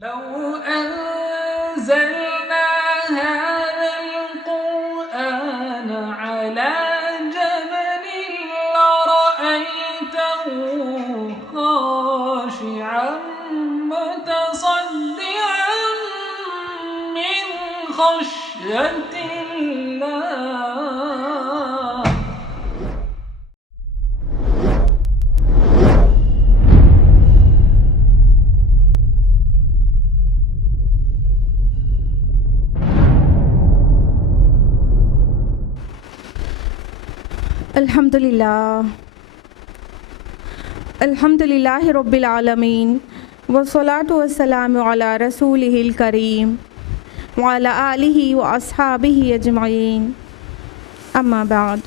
لو أنزلنا هذا القرآن على جبل لرأيته خاشعا متصدعا من خشية الله. الحمدللہ رب العالمین والصلاة والسلام علی رسولہ الکریم وعلی آلہ واصحابہ اجمعین اما بعد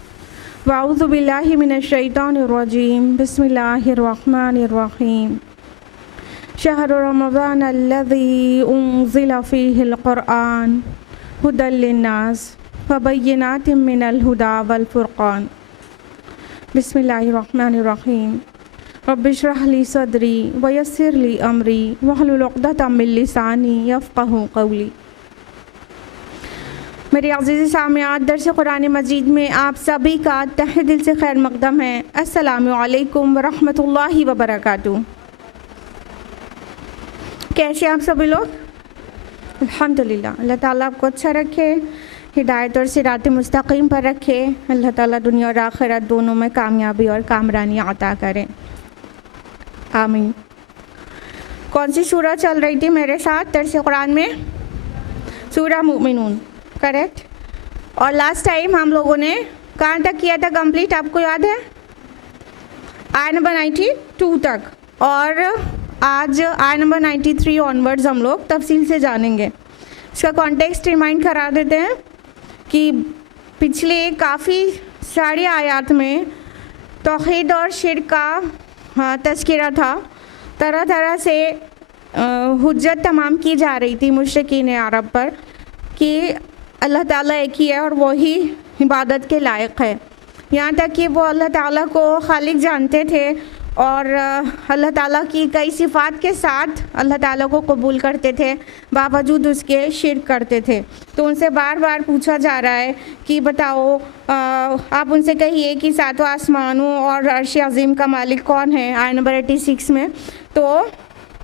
واعوذ باللہ من الشیطان الرجیم بسم اللہ الرحمن الرحیم شہر رمضان الذی انزل فیہ القرآن ھدی للناس وبینات من الھدی والفرقان. بسم اللہ الرحمن الرحیم. رب اشرح لی صدری ویسر لی امری واحلل عقدۃ من لسانی یفقہوا قولی. میرے عزیز سامعات، درس قرآن مجید میں آپ سبھی کا تہہ دل سے خیر مقدم ہے. السلام علیکم ورحمۃ اللہ وبرکاتہ. کیسے آپ سبھی لوگ؟ الحمدللہ. اللہ تعالیٰ آپ کو اچھا رکھے، ہدایت اور صراط مستقیم پر رکھے. اللہ تعالیٰ دنیا اور آخرت دونوں میں کامیابی اور کامرانی عطا کرے. آمین. کون سی سورہ چل رہی تھی میرے ساتھ درس قرآن میں؟ سورہ مومنون، کریکٹ. اور لاسٹ ٹائم ہم لوگوں نے کہاں تک کیا تھا کمپلیٹ، آپ کو یاد ہے؟ آیت نمبر 92 تک. اور آج آیت نمبر 93 آنورڈز ہم لوگ تفصیل سے جانیں گے. اس کا کانٹیکسٹ ریمائنڈ کرا دیتے ہیں کہ پچھلے کافی ساری آیات میں توحید اور شرک کا تذکرہ تھا. طرح طرح سے حجت تمام کی جا رہی تھی مشرکین عرب پر کہ اللہ تعالیٰ ایک ہی ہے اور وہی عبادت کے لائق ہے. یہاں تک کہ وہ اللہ تعالیٰ کو خالق جانتے تھے اور اللہ تعالیٰ کی کئی صفات کے ساتھ اللہ تعالیٰ کو قبول کرتے تھے، باوجود اس کے شرک کرتے تھے. تو ان سے بار بار پوچھا جا رہا ہے کہ بتاؤ، آپ ان سے کہیے کہ ساتوں آسمانوں اور عرش عظیم کا مالک کون ہے. آیت نمبر 86 میں. تو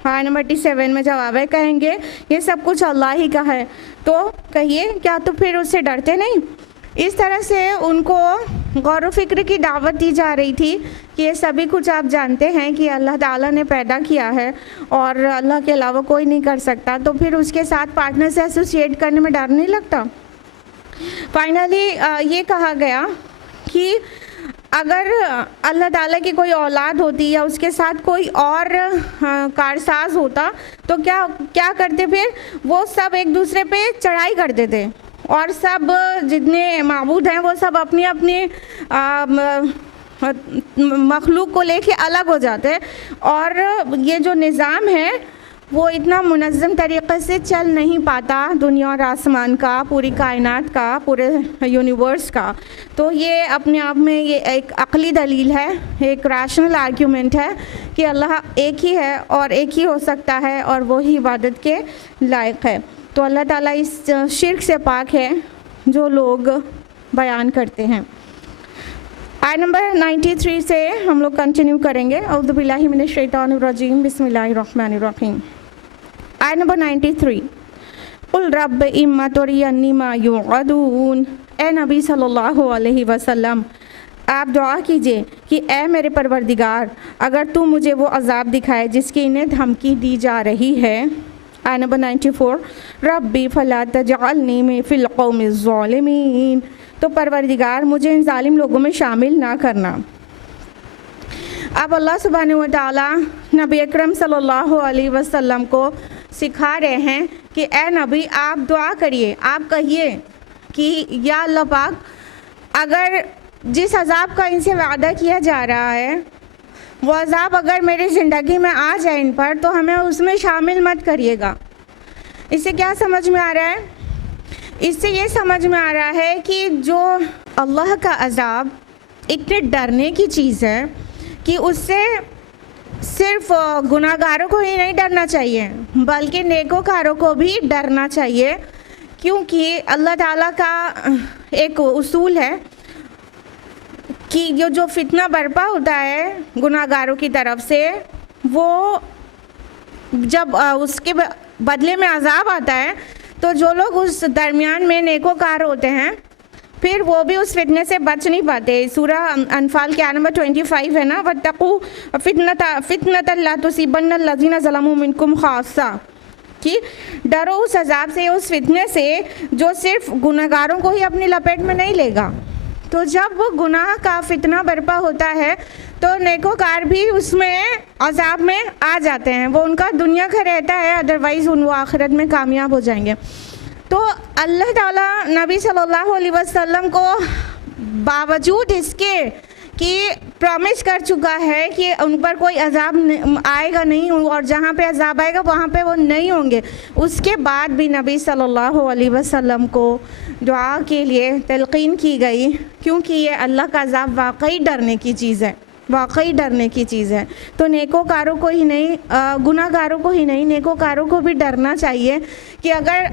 آیت نمبر 87 میں جواب ہے، کہیں گے یہ سب کچھ اللہ ہی کا ہے. تو کہیے کیا تو پھر اس سے ڈرتے نہیں؟ اس طرح سے ان کو غور و فکر کی دعوت دی جا رہی تھی کہ یہ سبھی کچھ آپ جانتے ہیں کہ اللہ تعالیٰ نے پیدا کیا ہے اور اللہ کے علاوہ کوئی نہیں کر سکتا، تو پھر اس کے ساتھ پارٹنر سے ایسوسیٹ کرنے میں ڈر نہیں لگتا؟ فائنلی یہ کہا گیا کہ اگر اللہ تعالیٰ کی کوئی اولاد ہوتی یا اس کے ساتھ کوئی اور کارساز ہوتا تو کیا کرتے؟ پھر وہ سب ایک دوسرے پہ چڑھائی کرتے تھے اور سب جتنے معبود ہیں وہ سب اپنی اپنی مخلوق کو لے کے الگ ہو جاتے. اور یہ جو نظام ہے وہ اتنا منظم طریقے سے چل نہیں پاتا، دنیا اور آسمان کا، پوری کائنات کا، پورے یونیورس کا. تو یہ اپنے آپ میں یہ ایک عقلی دلیل ہے، ایک ریشنل آرگیومنٹ ہے کہ اللہ ایک ہی ہے اور ایک ہی ہو سکتا ہے اور وہی عبادت کے لائق ہے. تو اللہ تعالیٰ اس شرک سے پاک ہے جو لوگ بیان کرتے ہیں. آیت نمبر 93 سے ہم لوگ کنٹینیو کریں گے. اعوذ باللہ من الشیطان الرجیم بسم اللہ الرحمن الرحیم. آیت نمبر 93. قل رب اما ترینی ما یوعدون. اے نبی صلی اللہ علیہ وسلم آپ دعا کیجئے کہ اے میرے پروردگار اگر تو مجھے وہ عذاب دکھائے جس کی انہیں دھمکی دی جا رہی ہے. آیت نمبر 94. ربی فلا تجعلنی فی القوم الظالمین. تو پروردگار مجھے ان ظالم لوگوں میں شامل نہ کرنا. اب اللہ سبحانہ و تعالیٰ نبی اکرم صلی اللہ علیہ وسلم کو سکھا رہے ہیں کہ اے نبی آپ دعا کریے، آپ کہیے کہ یا اللہ پاک اگر جس عذاب کا ان سے وعدہ کیا جا رہا ہے وہ عذاب اگر میری زندگی میں آ جائے ان پر تو ہمیں اس میں شامل مت کریے گا. اس سے کیا سمجھ میں آ رہا ہے؟ اس سے یہ سمجھ میں آ رہا ہے کہ جو اللہ کا عذاب اتنے ڈرنے کی چیز ہے کہ اس سے صرف گناہگاروں کو ہی نہیں ڈرنا چاہیے بلکہ نیکوکاروں کو بھی ڈرنا چاہیے، کیونکہ اللہ تعالیٰ کا ایک اصول ہے کہ جو فتنہ برپا ہوتا ہے گناہگاروں کی طرف سے، وہ جب اس کے بدلے میں عذاب آتا ہے تو جو لوگ اس درمیان میں نیکوکار ہوتے ہیں پھر وہ بھی اس فتنے سے بچ نہیں پاتے۔ سورہ انفال کے آیت نمبر 25 ہے نا، وَاتَّقُوا فِتْنَةً لَا تُصِيبَنَّ الَّذِينَ ظَلَمُوا مِنْكُمْ خَاصَّةً، کہ ڈرو اس عذاب سے، اس فتنے سے جو صرف گناہگاروں کو ہی اپنی لپیٹ میں نہیں لے گا۔ تو جب وہ گناہ کا فتنہ برپا ہوتا ہے تو نیکوکار بھی اس میں عذاب میں آ جاتے ہیں، وہ ان کا دنیا کا رہتا ہے، ادروائز وہ آخرت میں کامیاب ہو جائیں گے۔ تو اللہ تعالیٰ نبی صلی اللہ علیہ وسلم کو باوجود اس کے کہ پرومس کر چکا ہے کہ ان پر کوئی عذاب آئے گا نہیں، اور جہاں پہ عذاب آئے گا وہاں پہ وہ نہیں ہوں گے، اس کے بعد بھی نبی صلی اللہ علیہ وسلم کو دعا کے لیے تلقین کی گئی، کیونکہ یہ اللہ کا عذاب واقعی ڈرنے کی چیز ہے، واقعی ڈرنے کی چیز ہے۔ تو نیکوکاروں کو ہی نہیں، گناہگاروں کو ہی نہیں، نیکوکاروں کو بھی ڈرنا چاہیے کہ اگر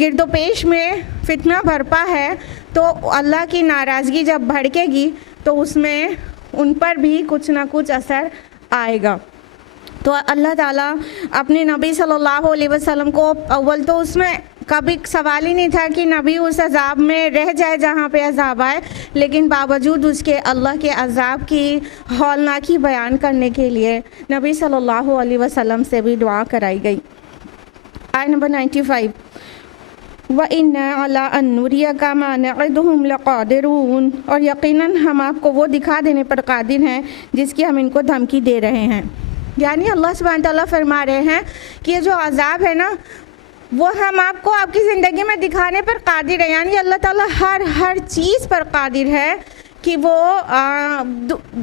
گرد و پیش میں فتنہ برپا ہے تو اللہ کی ناراضگی جب بھڑکے گی تو اس میں ان پر بھی کچھ نہ کچھ اثر آئے گا۔ تو اللہ تعالیٰ اپنے نبی صلی اللہ علیہ وسلم کو اول تو اس میں کبھی سوال ہی نہیں تھا کہ نبی اس عذاب میں رہ جائے جہاں پہ عذاب آئے، لیکن باوجود اس کے اللہ کے عذاب کی ہولناکی بیان کرنے کے لیے نبی صلی اللہ علیہ وسلم سے بھی دعا کرائی گئی۔ آیت نمبر 95، وَإِنَّا عَلَىٰ أَن نُّرِيَكَ مَا نَعِدُهُمْ لَقَادِرُونَ، اور یقیناً ہم آپ کو وہ دکھا دینے پر قادر ہیں جس کی ہم ان کو دھمکی دے رہے ہیں۔ یعنی اللہ سبحانہ تعالیٰ فرما رہے ہیں کہ یہ جو عذاب ہے نا وہ ہم آپ کو آپ کی زندگی میں دکھانے پر قادر ہے، یعنی اللہ تعالیٰ ہر چیز پر قادر ہے کہ وہ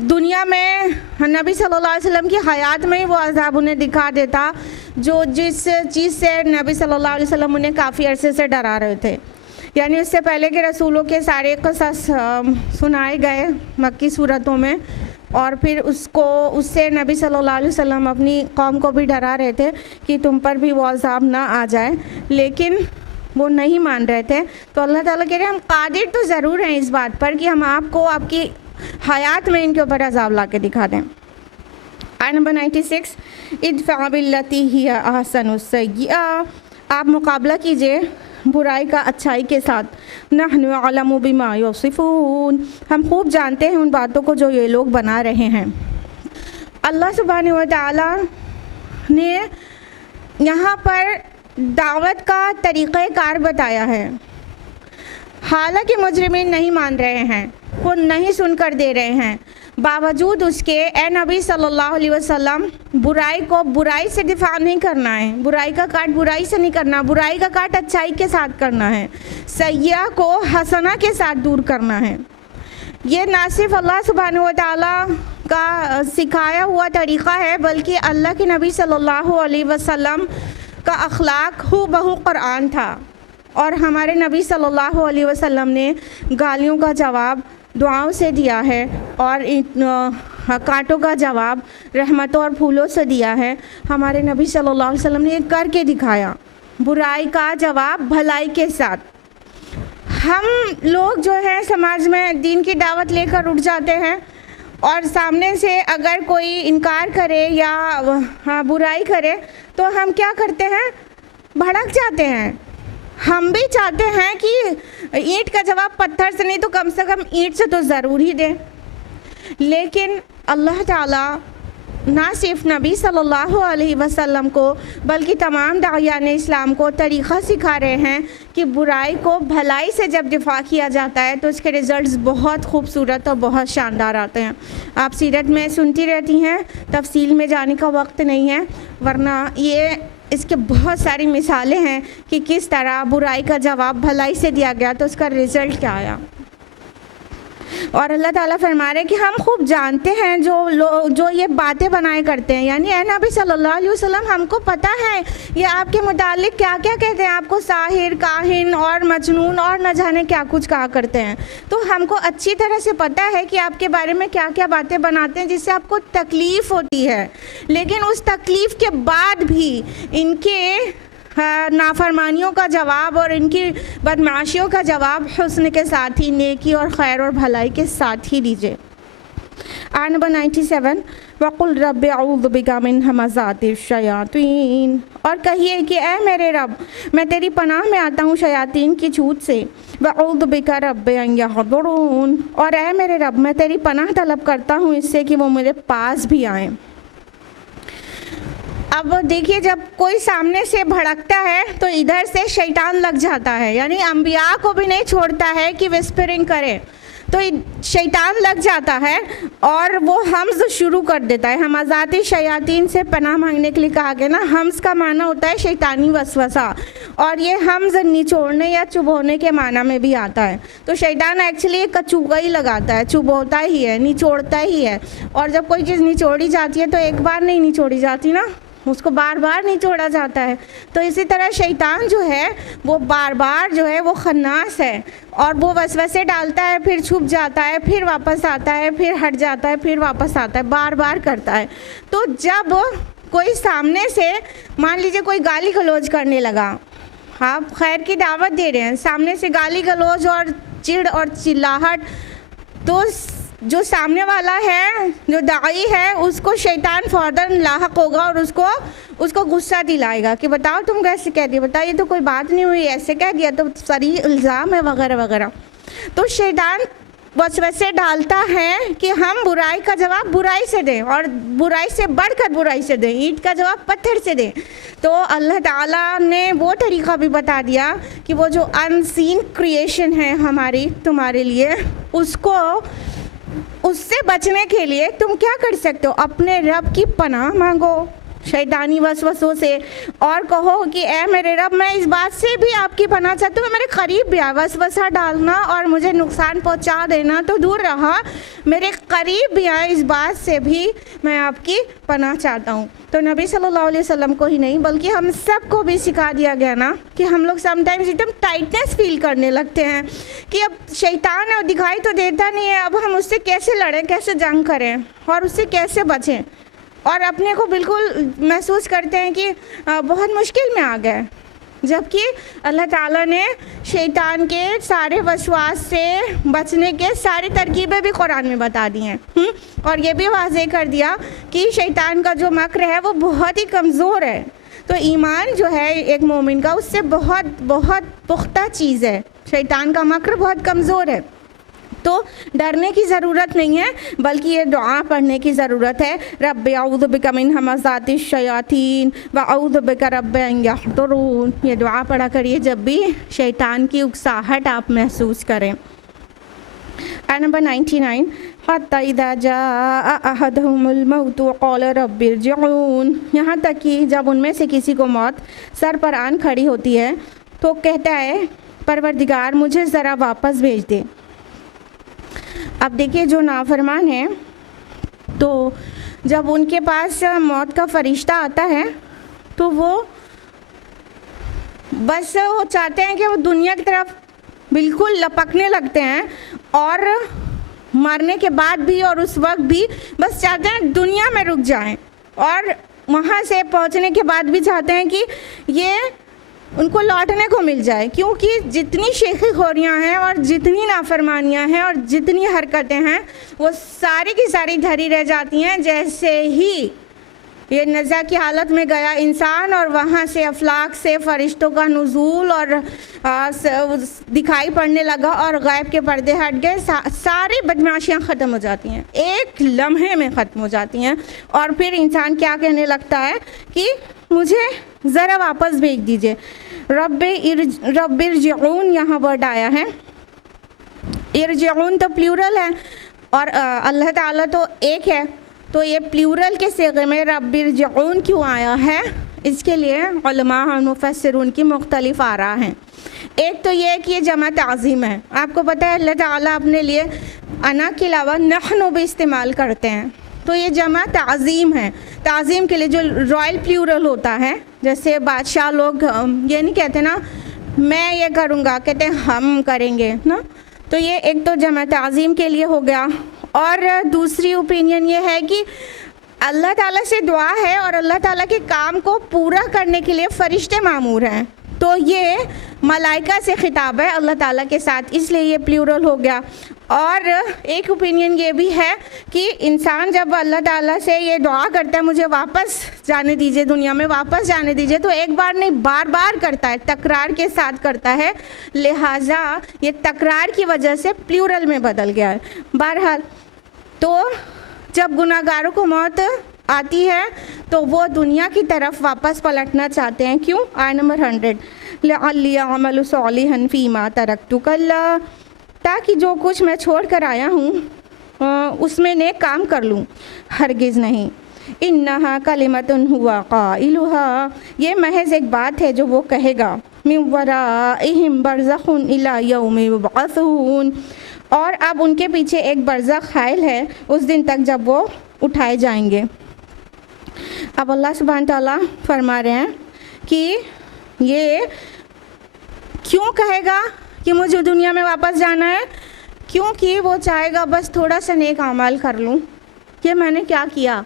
دنیا میں نبی صلی اللہ علیہ وسلم کی حیات میں ہی وہ عذاب انہیں دکھا دیتا جو جس چیز سے نبی صلی اللہ علیہ وسلم انہیں کافی عرصے سے ڈرا رہے تھے۔ یعنی اس سے پہلے کے رسولوں کے سارے قصص سنائے گئے مکی صورتوں میں، اور پھر اس سے نبی صلی اللہ علیہ وسلم اپنی قوم کو بھی ڈرا رہے تھے کہ تم پر بھی وہ عذاب نہ آ جائے، لیکن وہ نہیں مان رہے تھے۔ تو اللہ تعالیٰ کہہ رہے ہیں ہم قادر تو ضرور ہیں اس بات پر کہ ہم آپ کو آپ کی حیات میں ان کے اوپر عذاب لا کے دکھا دیں۔ آیت نمبر 96، ادفع باللتی ہی احسن السیئہ، آپ مقابلہ کیجئے برائی کا اچھائی کے ساتھ۔ نحن اعلم بما یصفون، ہم خوب جانتے ہیں ان باتوں کو جو یہ لوگ بنا رہے ہیں۔ اللہ سبحانہ و تعالیٰ نے یہاں پر دعوت کا طریقہ کار بتایا ہے، حالانکہ مجرمین نہیں مان رہے ہیں، وہ نہیں سن کر دے رہے ہیں، باوجود اس کے اے نبی صلی اللہ علیہ وسلم برائی کو برائی سے دفاع نہیں کرنا ہے، برائی کا کاٹ برائی سے نہیں کرنا، برائی کا کاٹ اچھائی کے ساتھ کرنا ہے، سیئہ کو حسنہ کے ساتھ دور کرنا ہے۔ یہ نہ صرف اللہ سبحانہ و تعالیٰ کا سکھایا ہوا طریقہ ہے بلکہ اللہ کے نبی صلی اللہ علیہ وسلم کا اخلاق ہو بہو قرآن تھا، اور ہمارے نبی صلی اللہ علیہ وسلم نے گالیوں کا جواب دعاؤں سے دیا ہے، اور کانٹوں کا جواب رحمتوں اور پھولوں سے دیا ہے۔ ہمارے نبی صلی اللہ علیہ وسلم نے یہ کر کے دکھایا، برائی کا جواب بھلائی کے ساتھ۔ ہم لوگ جو ہے سماج میں دین کی دعوت لے کر اٹھ جاتے ہیں، اور سامنے سے اگر کوئی انکار کرے یا برائی کرے تو ہم کیا کرتے ہیں، بھڑک جاتے ہیں۔ ہم بھی چاہتے ہیں کہ اینٹ کا جواب پتھر سے نہیں تو کم سے کم اینٹ سے تو ضرور ہی دیں، لیکن اللہ تعالیٰ نہ صرف نبی صلی اللہ علیہ وسلم کو بلکہ تمام داعیان اسلام کو طریقہ سکھا رہے ہیں کہ برائی کو بھلائی سے جب دفاع کیا جاتا ہے تو اس کے رزلٹس بہت خوبصورت اور بہت شاندار آتے ہیں۔ آپ سیرت میں سنتی رہتی ہیں، تفصیل میں جانے کا وقت نہیں ہے، ورنہ اس کے بہت ساری مثالیں ہیں کہ کس طرح برائی کا جواب بھلائی سے دیا گیا تو اس کا رزلٹ کیا آیا۔ اور اللہ تعالیٰ فرما رہے کہ ہم خوب جانتے ہیں جو یہ باتیں بنائے کرتے ہیں، یعنی اے نبی صلی اللہ علیہ وسلم ہم کو پتہ ہے یہ آپ کے متعلق کیا کیا کہتے ہیں، آپ کو ساحر، کاہن اور مجنون اور نہ جانے کیا کچھ کہا کرتے ہیں۔ تو ہم کو اچھی طرح سے پتہ ہے کہ آپ کے بارے میں کیا کیا باتیں بناتے ہیں جس سے آپ کو تکلیف ہوتی ہے، لیکن اس تکلیف کے بعد بھی ان کے نافرمانیوں کا جواب اور ان کی بدمعاشیوں کا جواب حسن کے ساتھ ہی، نیکی اور خیر اور بھلائی کے ساتھ ہی دیجیے۔ آیت نمبر 97 وَقُلْ رَبِّ أَعُوذُ بِكَ مِنْ ہَمَزَاتِ الشَّيَاطِينِ، اور کہیے کہ اے میرے رب میں تیری پناہ میں آتا ہوں شیاطین کی چوٹ سے، وَأَعُوذُ بِكَ رَبِّ أَنْ يَحْضُرُونِ، اور اے میرے رب میں تیری پناہ طلب کرتا ہوں اس سے کہ وہ میرے پاس بھی آئیں۔ اب دیکھیے جب کوئی سامنے سے بھڑکتا ہے تو ادھر سے شیطان لگ جاتا ہے، یعنی انبیاء کو بھی نہیں چھوڑتا ہے کہ وسپرنگ کرے، تو شیطان لگ جاتا ہے اور وہ حمز شروع کر دیتا ہے۔ ہمزات شیاطین سے پناہ مانگنے کے لیے کہا گیا نا، حمز کا معنی ہوتا ہے شیطانی وسوسہ، اور یہ حمز نچوڑنے یا چبھونے کے معنی میں بھی آتا ہے۔ تو شیطان ایکچولی ایک کچوگا ہی لگاتا ہے، چبھوتا ہی ہے، نچوڑتا ہی ہے، اور جب کوئی چیز نچوڑی جاتی ہے تو ایک بار نہیں نچوڑی جاتی نا، اس کو بار بار نچوڑا جاتا ہے۔ تو اسی طرح شیطان جو ہے وہ بار بار جو ہے وہ خناس ہے، اور وہ وسوسے ڈالتا ہے، پھر چھپ جاتا ہے، پھر واپس آتا ہے، پھر ہٹ جاتا ہے، پھر واپس آتا ہے، بار بار کرتا ہے۔ تو جب کوئی سامنے سے مان لیجیے کوئی گالی گلوچ کرنے لگا، آپ خیر کی دعوت دے رہے ہیں، سامنے سے گالی گلوچ اور چڑ اور چلاہٹ، تو جو سامنے والا ہے، جو داعی ہے، اس کو شیطان فوراً لاحق ہوگا اور اس کو غصہ دلائے گا کہ بتاؤ تم کیسے کہہ دیا، بتاؤ یہ تو کوئی بات نہیں ہوئی، ایسے کہہ دیا تو صریح الزام ہے وغیرہ وغیرہ۔ تو شیطان وسوسے ڈالتا ہے کہ ہم برائی کا جواب برائی سے دیں، اور برائی سے بڑھ کر برائی سے دیں، اینٹ کا جواب پتھر سے دیں۔ تو اللہ تعالیٰ نے وہ طریقہ بھی بتا دیا کہ وہ جو ان سین کریشن ہے ہماری تمہارے لیے، اس سے بچنے کے لیے تم کیا کر سکتے ہو، اپنے رب کی پناہ مانگو شیطانی وسوسوں سے، اور کہو کہ اے میرے رب میں اس بات سے بھی آپ کی پناہ چاہتا ہوں، میرے قریب بھی آ، وسوسہ ڈالنا اور مجھے نقصان پہنچا دینا تو دور رہا، میرے قریب بھی آئے، اس بات سے بھی میں آپ کی پناہ چاہتا ہوں۔ تو نبی صلی اللہ علیہ وسلم کو ہی نہیں بلکہ ہم سب کو بھی سکھا دیا گیا نا کہ ہم لوگ سم ٹائمز ایک دم ٹائٹنس فیل کرنے لگتے ہیں کہ اب شیطان ہے، دکھائی تو دیتا نہیں ہے، اب ہم اس سے کیسے لڑیں، کیسے جنگ کریں اور اس سے کیسے بچیں، اور اپنے کو بالکل محسوس کرتے ہیں کہ بہت مشکل میں آ گئے، جبکہ اللہ تعالیٰ نے شیطان کے سارے وسواس سے بچنے کے ساری ترکیبیں بھی قرآن میں بتا دی ہیں، اور یہ بھی واضح کر دیا کہ شیطان کا جو مکر ہے وہ بہت ہی کمزور ہے۔ تو ایمان جو ہے ایک مومن کا، اس سے بہت بہت پختہ چیز ہے، شیطان کا مکر بہت کمزور ہے۔ تو ڈرنے کی ضرورت نہیں ہے بلکہ یہ دعا پڑھنے کی ضرورت ہے، رب اعوذ بک من ہمزات الشیاطین واعوذ بک رب ان یحضرون، یہ دعا پڑھا کریے جب بھی شیطان کی اکساہٹ آپ محسوس کریں۔ آیت نمبر 99 حتی اذا جاء احدهم الموت قال رب ارجعون، یہاں تک کہ جب ان میں سے کسی کو موت سر پر آن کھڑی ہوتی ہے تو کہتا ہے پروردگار مجھے ذرا واپس بھیج دے۔ اب دیکھیے جو نافرمان ہیں تو جب ان کے پاس موت کا فرشتہ آتا ہے تو وہ بس وہ چاہتے ہیں کہ وہ دنیا کی طرف بالکل لپکنے لگتے ہیں، اور مرنے کے بعد بھی اور اس وقت بھی بس چاہتے ہیں دنیا میں رک جائیں، اور وہاں سے پہنچنے کے بعد بھی چاہتے ہیں کہ یہ ان کو لوٹنے کو مل جائے، کیونکہ جتنی شیخی خوریاں ہیں اور جتنی نافرمانیاں ہیں اور جتنی حرکتیں ہیں وہ ساری کی ساری دھری رہ جاتی ہیں جیسے ہی یہ نزع کی حالت میں گیا انسان، اور وہاں سے افلاک سے فرشتوں کا نزول اور دکھائی پڑنے لگا اور غیب کے پردے ہٹ گئے، ساری بدمعاشیاں ختم ہو جاتی ہیں، ایک لمحے میں ختم ہو جاتی ہیں، اور پھر انسان کیا کہنے لگتا ہے کہ مجھے ذرا واپس بھیج دیجئے۔ رب ارجعون یہاں ورڈ آیا ہے، ارجعون تو پلیورل ہے اور اللہ تعالیٰ تو ایک ہے، تو یہ پلیورل کے صیغے میں رب ارجعون کیوں آیا ہے؟ اس کے لیے علماء اور مفسرون کی مختلف آراء ہیں. ایک تو یہ کہ یہ جمع تعظیم ہے. آپ کو پتہ ہے اللہ تعالیٰ اپنے لیے انا کے علاوہ نحن بھی استعمال کرتے ہیں, تو یہ جمع تعظیم ہے. تعظیم کے لیے جو رائل پلیورل ہوتا ہے, جیسے بادشاہ لوگ یہ نہیں کہتے نا میں یہ کروں گا, کہتے ہیں ہم کریں گے نا, تو یہ ایک تو جمع تعظیم کے لیے ہو گیا. اور دوسری اوپینین یہ ہے کہ اللہ تعالیٰ سے دعا ہے اور اللہ تعالیٰ کے کام کو پورا کرنے کے لیے فرشتے مامور ہیں, تو یہ ملائکہ سے خطاب ہے اللہ تعالیٰ کے ساتھ, اس لیے یہ پلیورل ہو گیا. اور ایک اوپینین یہ بھی ہے کہ انسان جب اللہ تعالیٰ سے یہ دعا کرتا ہے مجھے واپس جانے دیجئے, دنیا میں واپس جانے دیجئے, تو ایک بار نہیں بار بار کرتا ہے, تکرار کے ساتھ کرتا ہے, لہٰذا یہ تکرار کی وجہ سے پلیورل میں بدل گیا ہے. بہرحال تو جب گناہ گاروں کو موت آتی ہے تو وہ دنیا کی طرف واپس پلٹنا چاہتے ہیں. کیوں؟ آیت نمبر 100 لعلی اعمل صالحا فیما ترکت کلا, تاکہ جو کچھ میں چھوڑ کر آیا ہوں اس میں نیک کام کر لوں. ہرگز نہیں. انہا کلمۃ ہوا قائلہا, یہ محض ایک بات ہے جو وہ کہے گا. من ورائہم برزخ الی یوم یبعثون, اور اب ان کے پیچھے ایک برزخ حائل ہے اس دن تک جب وہ اٹھائے جائیں گے. اب اللہ سبحانہ تعالیٰ فرما رہے ہیں کہ یہ کیوں کہے گا کہ مجھے دنیا میں واپس جانا ہے, کیونکہ وہ چاہے گا بس تھوڑا سا نیک اعمال کر لوں. یہ میں نے کیا کیا,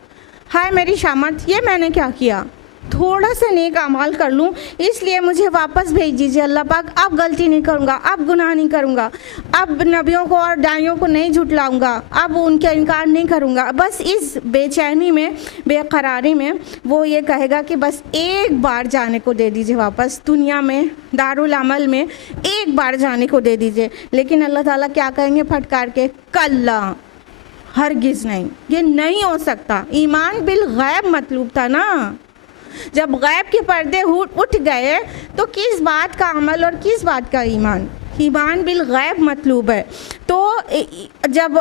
ہائے میری شامت, یہ میں نے کیا کیا, تھوڑا سا نیک اعمال کر لوں, اس لیے مجھے واپس بھیج دیجیے اللہ پاک. اب غلطی نہیں کروں گا, اب گناہ نہیں کروں گا, اب نبیوں کو اور دائیوں کو نہیں جھٹلاؤں گا, اب ان کا انکار نہیں کروں گا. بس اس بے چینی میں, بے قراری میں وہ یہ کہے گا کہ بس ایک بار جانے کو دے دیجیے واپس, دنیا میں دارالعمل میں ایک بار جانے کو دے دیجیے. لیکن اللہ تعالیٰ کیا کہیں گے پھٹکار کے, کلا, ہرگز نہیں, یہ نہیں ہو سکتا. ایمان بالغیب مطلوب تھا نا, جب غیب کے پردے اٹھ گئے تو کس بات کا عمل اور کس بات کا ایمان, ایمان بالغیب مطلوب ہے. تو جب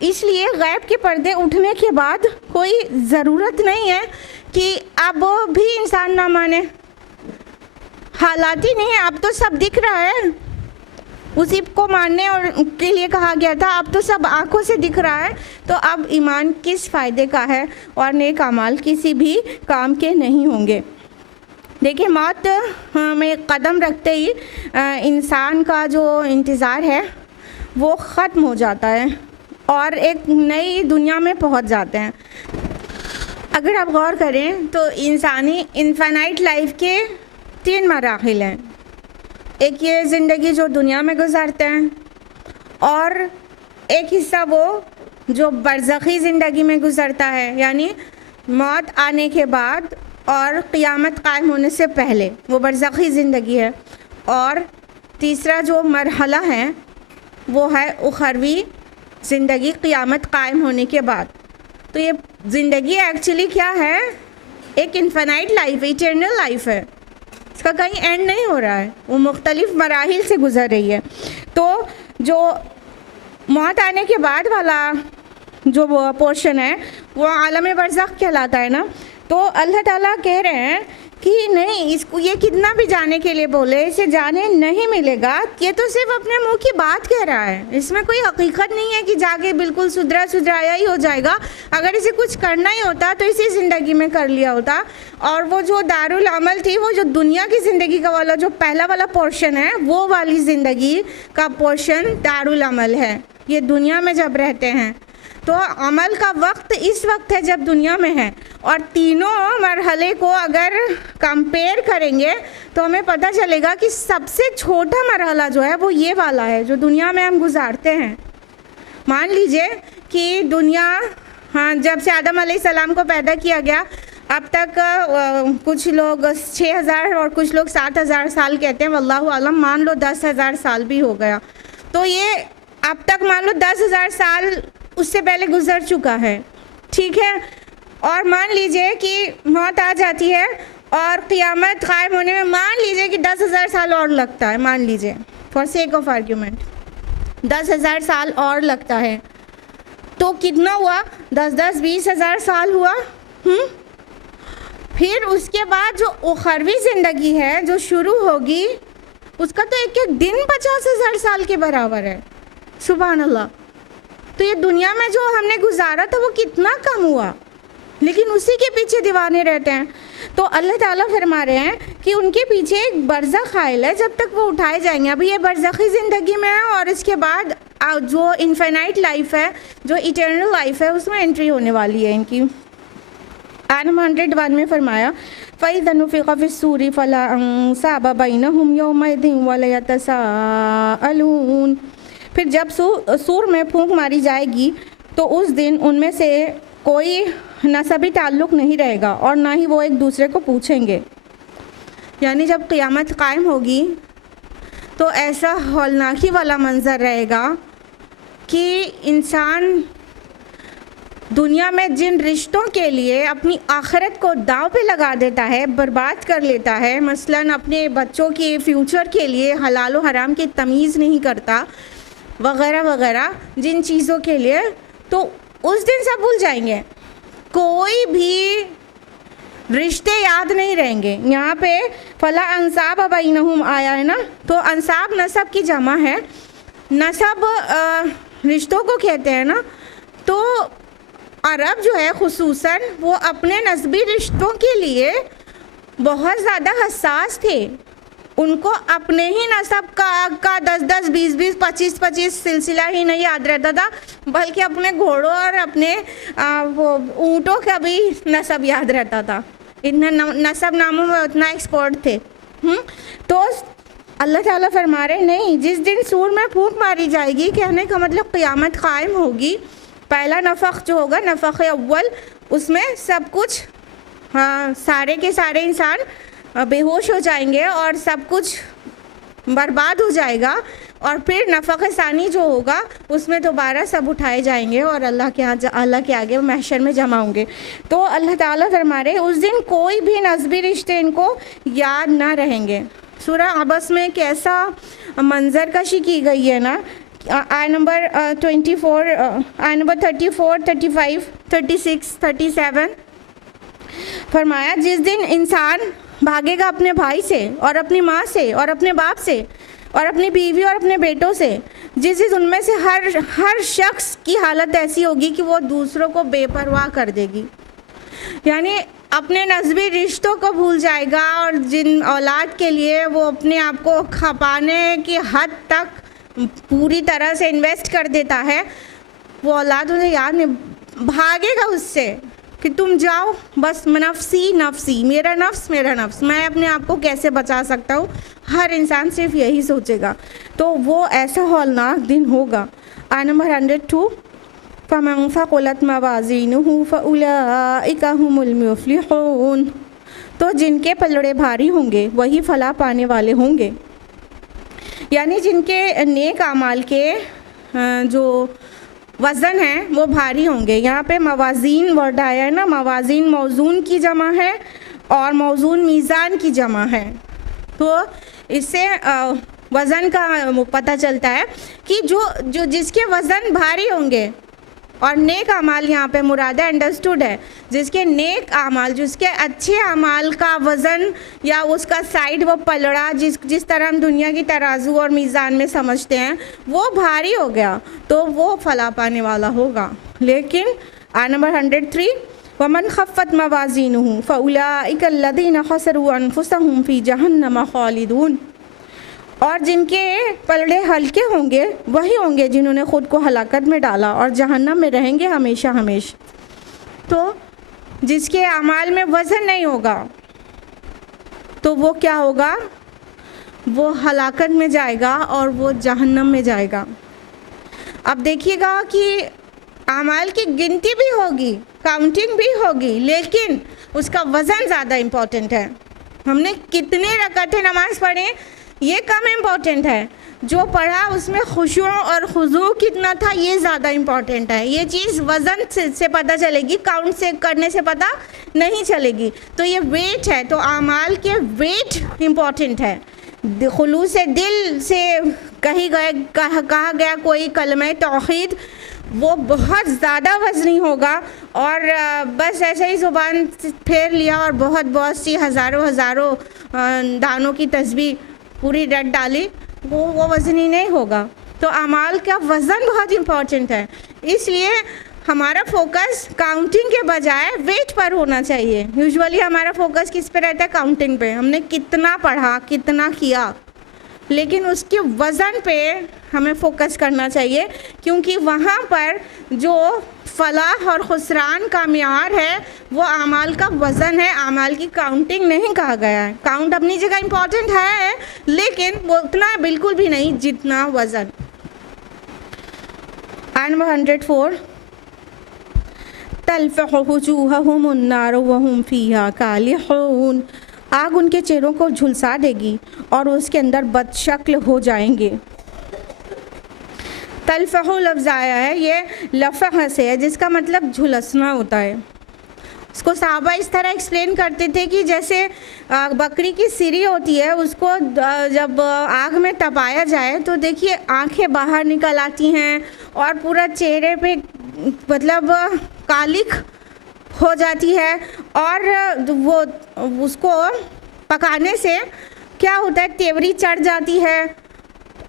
اس لیے غیب کے پردے اٹھنے کے بعد کوئی ضرورت نہیں ہے کہ اب بھی انسان نہ مانے, حالات ہی نہیں ہے, اب تو سب دکھ رہا ہے. اسی کو ماننے اور کے لیے کہا گیا تھا, اب تو سب آنکھوں سے دکھ رہا ہے, تو اب ایمان کس فائدے کا ہے اور نیک اعمال کسی بھی کام کے نہیں ہوں گے. دیکھیں موت میں قدم رکھتے ہی انسان کا جو انتظار ہے وہ ختم ہو جاتا ہے اور ایک نئی دنیا میں پہنچ جاتے ہیں. اگر آپ غور کریں تو انسانی انفینائٹ لائف کے 3 مراحل ہیں. ایک یہ زندگی جو دنیا میں گزارتے ہیں, اور ایک حصہ وہ جو برزخی زندگی میں گزرتا ہے, یعنی موت آنے کے بعد اور قیامت قائم ہونے سے پہلے, وہ برزخی زندگی ہے. اور تیسرا جو مرحلہ ہے وہ ہے اخروی زندگی, قیامت قائم ہونے کے بعد. تو یہ زندگی ایکچولی کیا ہے, ایک انفینائٹ لائف, ایٹرنل لائف ہے, اس کا کہیں اینڈ نہیں ہو رہا ہے, وہ مختلف مراحل سے گزر رہی ہے. تو جو موت آنے کے بعد والا جو وہ پورشن ہے وہ عالم برزخ کہلاتا ہے نا. تو اللہ تعالیٰ کہہ رہے ہیں کہ نہیں, اس کو یہ کتنا بھی جانے کے لیے بولے اسے جانے نہیں ملے گا. یہ تو صرف اپنے منہ کی بات کہہ رہا ہے, اس میں کوئی حقیقت نہیں ہے کہ جا کے بالکل سدھرایا ہی ہو جائے گا. اگر اسے کچھ کرنا ہی ہوتا تو اسی زندگی میں کر لیا ہوتا. اور وہ جو دارالعمل تھی, وہ جو دنیا کی زندگی کا والا جو پہلا والا پورشن ہے, وہ والی زندگی کا پورشن دارالعمل ہے. یہ دنیا میں جب رہتے ہیں تو عمل کا وقت اس وقت ہے جب دنیا میں ہے. اور تینوں مرحلے کو اگر کمپیئر کریں گے تو ہمیں پتہ چلے گا کہ سب سے چھوٹا مرحلہ جو ہے وہ یہ والا ہے جو دنیا میں ہم گزارتے ہیں. مان لیجئے کہ دنیا جب سے آدم علیہ السلام کو پیدا کیا گیا اب تک کچھ لوگ 6000 اور کچھ لوگ 7000 سال کہتے ہیں, واللہ عالم, مان لو 10,000 سال بھی ہو گیا. تو یہ اب تک مان لو 10,000 سال اس سے پہلے گزر چکا ہے, ٹھیک ہے. اور مان لیجئے کہ موت آ جاتی ہے اور قیامت قائم ہونے میں مان لیجئے کہ 10,000 سال اور لگتا ہے, مان لیجئے فار سیک آف آرگیومنٹ 10,000 سال اور لگتا ہے. تو کتنا ہوا, 10-20,000 سال ہوا. پھر اس کے بعد جو اخروی زندگی ہے جو شروع ہوگی اس کا تو ایک ایک دن 50,000 سال کے برابر ہے. سبحان اللہ. تو یہ دنیا میں جو ہم نے گزارا تھا وہ کتنا کم ہوا، لیکن اسی کے پیچھے دیوانے رہتے ہیں. تو اللہ تعالیٰ فرما رہے ہیں کہ ان کے پیچھے ایک برزخ حائل ہے جب تک وہ اٹھائے جائیں گے. ابھی یہ برزخی زندگی میں ہے اور اس کے بعد جو انفینائٹ لائف ہے، جو ایٹرنل لائف ہے، اس میں انٹری ہونے والی ہے ان کی. آیت نمبر 101 میں فرمایا فَإِذَا نُفِخَ فِي الصُّورِ فَلَا أَنْسَابَ بَيْنَهُمْ يَوْمَئِذٍ وَلَا يَتَسَاءَلُونَ. پھر جب سور میں پھونک ماری جائے گی تو اس دن ان میں سے کوئی نسبی تعلق نہیں رہے گا اور نہ ہی وہ ایک دوسرے کو پوچھیں گے. یعنی جب قیامت قائم ہوگی تو ایسا ہولناکی والا منظر رہے گا کہ انسان دنیا میں جن رشتوں کے لیے اپنی آخرت کو داؤ پہ لگا دیتا ہے، برباد کر لیتا ہے، مثلاً اپنے بچوں کے فیوچر کے لیے حلال و حرام کی تمیز نہیں کرتا وغیرہ وغیرہ، جن چیزوں کے لیے، تو اس دن سب بھول جائیں گے. کوئی بھی رشتے یاد نہیں رہیں گے. یہاں پہ فلا انصاب بینہم آیا ہے نا، تو انصاب نسب کی جمع ہے. نسب رشتوں کو کہتے ہیں نا. تو عرب جو ہے خصوصاً وہ اپنے نسبی رشتوں کے لیے بہت زیادہ حساس تھے. ان کو اپنے ہی نسب کا 10 20 25 سلسلہ ہی نہیں یاد رہتا تھا، بلکہ اپنے گھوڑوں اور اپنے وہ اونٹوں کا بھی نسب یاد رہتا تھا. اتنا نسب ناموں میں اتنا ایکسپرٹ تھے. تو اللہ تعالیٰ فرما رہے نہیں، جس دن سور میں پھونک ماری جائے گی، کہنے کا مطلب قیامت قائم ہوگی، پہلا نفخ جو ہوگا نفخ اول، اس میں سب کچھ سارے کے سارے انسان بے ہوش ہو جائیں گے اور سب کچھ برباد ہو جائے گا. اور پھر نفخ ثانی جو ہوگا اس میں دوبارہ سب اٹھائے جائیں گے اور اللہ کے آگے محشر میں جمع ہوں گے. تو اللہ تعالیٰ فرما رہے اس دن کوئی بھی نسبی رشتے ان کو یاد نہ رہیں گے. سورہ عبس میں کیسا منظر کشی کی گئی ہے نا. آیت نمبر 24 آیت نمبر 34 35 36 37 فرمایا جس دن انسان بھاگے گا اپنے بھائی سے اور اپنی ماں سے اور اپنے باپ سے اور اپنی بیوی اور اپنے بیٹوں سے، جس دن ان میں سے ہر شخص کی حالت ایسی ہوگی کہ وہ دوسروں کو بے پرواہ کر دے گی. یعنی اپنے نسبی رشتوں کو بھول جائے گا اور جن اولاد کے لیے وہ اپنے آپ کو کھپانے کی حد تک پوری طرح سے انویسٹ کر دیتا ہے، وہ اولاد انہیں یاد نہیں، بھاگے گا اس سے کہ تم جاؤ، بس نفسی نفسی، میرا نفس میرا نفس، میں اپنے آپ کو کیسے بچا سکتا ہوں. ہر انسان صرف یہی سوچے گا. تو وہ ایسا ہولناک دن ہوگا. آیت نمبر 102 فَمَنْ ثَقُلَتْ مَوَازِينُهُ فَأُولَئِكَ هُمُ الْمُفْلِحُونَ. تو جن کے پلڑے بھاری ہوں گے وہی فلاح پانے والے ہوں گے. یعنی جن کے نیک اعمال کے جو وزن ہیں وہ بھاری ہوں گے. یہاں پہ موازین ورڈ آیا ہے نا، موازین موزون کی جمع ہے اور موزون میزان کی جمع ہے. تو اس سے وزن کا پتہ چلتا ہے کہ جو جس کے وزن بھاری ہوں گے، اور نیک اعمال یہاں پہ مراد ہے، انڈرسٹوڈ ہے، جس کے نیک اعمال، جس کے اچھے اعمال کا وزن یا اس کا سائڈ وہ پلڑا، جس طرح ہم دنیا کی ترازو اور میزان میں سمجھتے ہیں، وہ بھاری ہو گیا تو وہ فلاح پانے والا ہوگا. لیکن آیت نمبر 103 وَمَنْ خَفَّتْ مَوَازِينُهُ فَأُولَئِكَ الَّذِينَ خَسِرُوا أَنفُسَهُمْ فِي جَهَنَّمَ خَالِدُونَ. اور جن کے پلڑے ہلکے ہوں گے وہی ہوں گے جنہوں نے خود کو ہلاکت میں ڈالا اور جہنم میں رہیں گے ہمیشہ ہمیشہ. تو جس کے اعمال میں وزن نہیں ہوگا تو وہ کیا ہوگا؟ وہ ہلاکت میں جائے گا اور وہ جہنم میں جائے گا. اب دیکھیے گا کہ اعمال کی گنتی بھی ہوگی، کاؤنٹنگ بھی ہوگی، لیکن اس کا وزن زیادہ امپورٹنٹ ہے. ہم نے کتنے رکعتیں نماز پڑھیں یہ کم امپورٹنٹ ہے، جو پڑھا اس میں خشوع اور خضوع کتنا تھا یہ زیادہ امپورٹنٹ ہے. یہ چیز وزن سے پتہ چلے گی، کاؤنٹ سے کرنے سے پتہ نہیں چلے گی. تو یہ ویٹ ہے. تو اعمال کے ویٹ امپورٹنٹ ہے. خلوص دل سے کہا گیا کوئی کلمہ توحید، وہ بہت زیادہ وزنی ہوگا، اور بس ایسے ہی زبان پھیر لیا اور بہت سی ہزاروں دانوں کی تسبیح پوری رٹ ڈالی، وہ وزنی نہیں ہوگا۔ تو اعمال کا وزن بہت امپورٹنٹ ہے، اس لیے ہمارا فوکس کاؤنٹنگ کے بجائے ویٹ پر ہونا چاہیے۔ یوزولی ہمارا فوکس کس پہ رہتا ہے؟ کاؤنٹنگ پہ، ہم نے کتنا پڑھا، کتنا کیا، لیکن اس کے وزن پہ ہمیں فوکس کرنا چاہیے، کیونکہ وہاں پر جو فلاح اور خسران کا معیار ہے وہ اعمال کا وزن ہے، اعمال کی کاؤنٹنگ نہیں کہا گیا ہے۔ کاؤنٹ اپنی جگہ امپورٹنٹ ہے، لیکن وہ اتنا بالکل بھی نہیں جتنا وزن۔ آیت نمبر 104، تلفح وجوہہم النار وہم فیہا کالحون، آگ ان کے چہروں کو جھلسا دے گی اور اس کے اندر بد شکل ہو جائیں گے۔ تلفح لفظ آیا ہے، یہ لفح سے ہے، جس کا مطلب جھلسنا ہوتا ہے۔ اس کو صحابہ اس طرح ایکسپلین کرتے تھے کہ جیسے بکری کی سری ہوتی ہے، اس کو جب آگ میں تپایا جائے تو دیکھیے آنکھیں باہر نکل آتی ہیں اور پورا چہرے پہ مطلب کالک ہو جاتی ہے، اور وہ اس کو پکانے سے کیا ہوتا ہے، تیوری چڑھ جاتی ہے،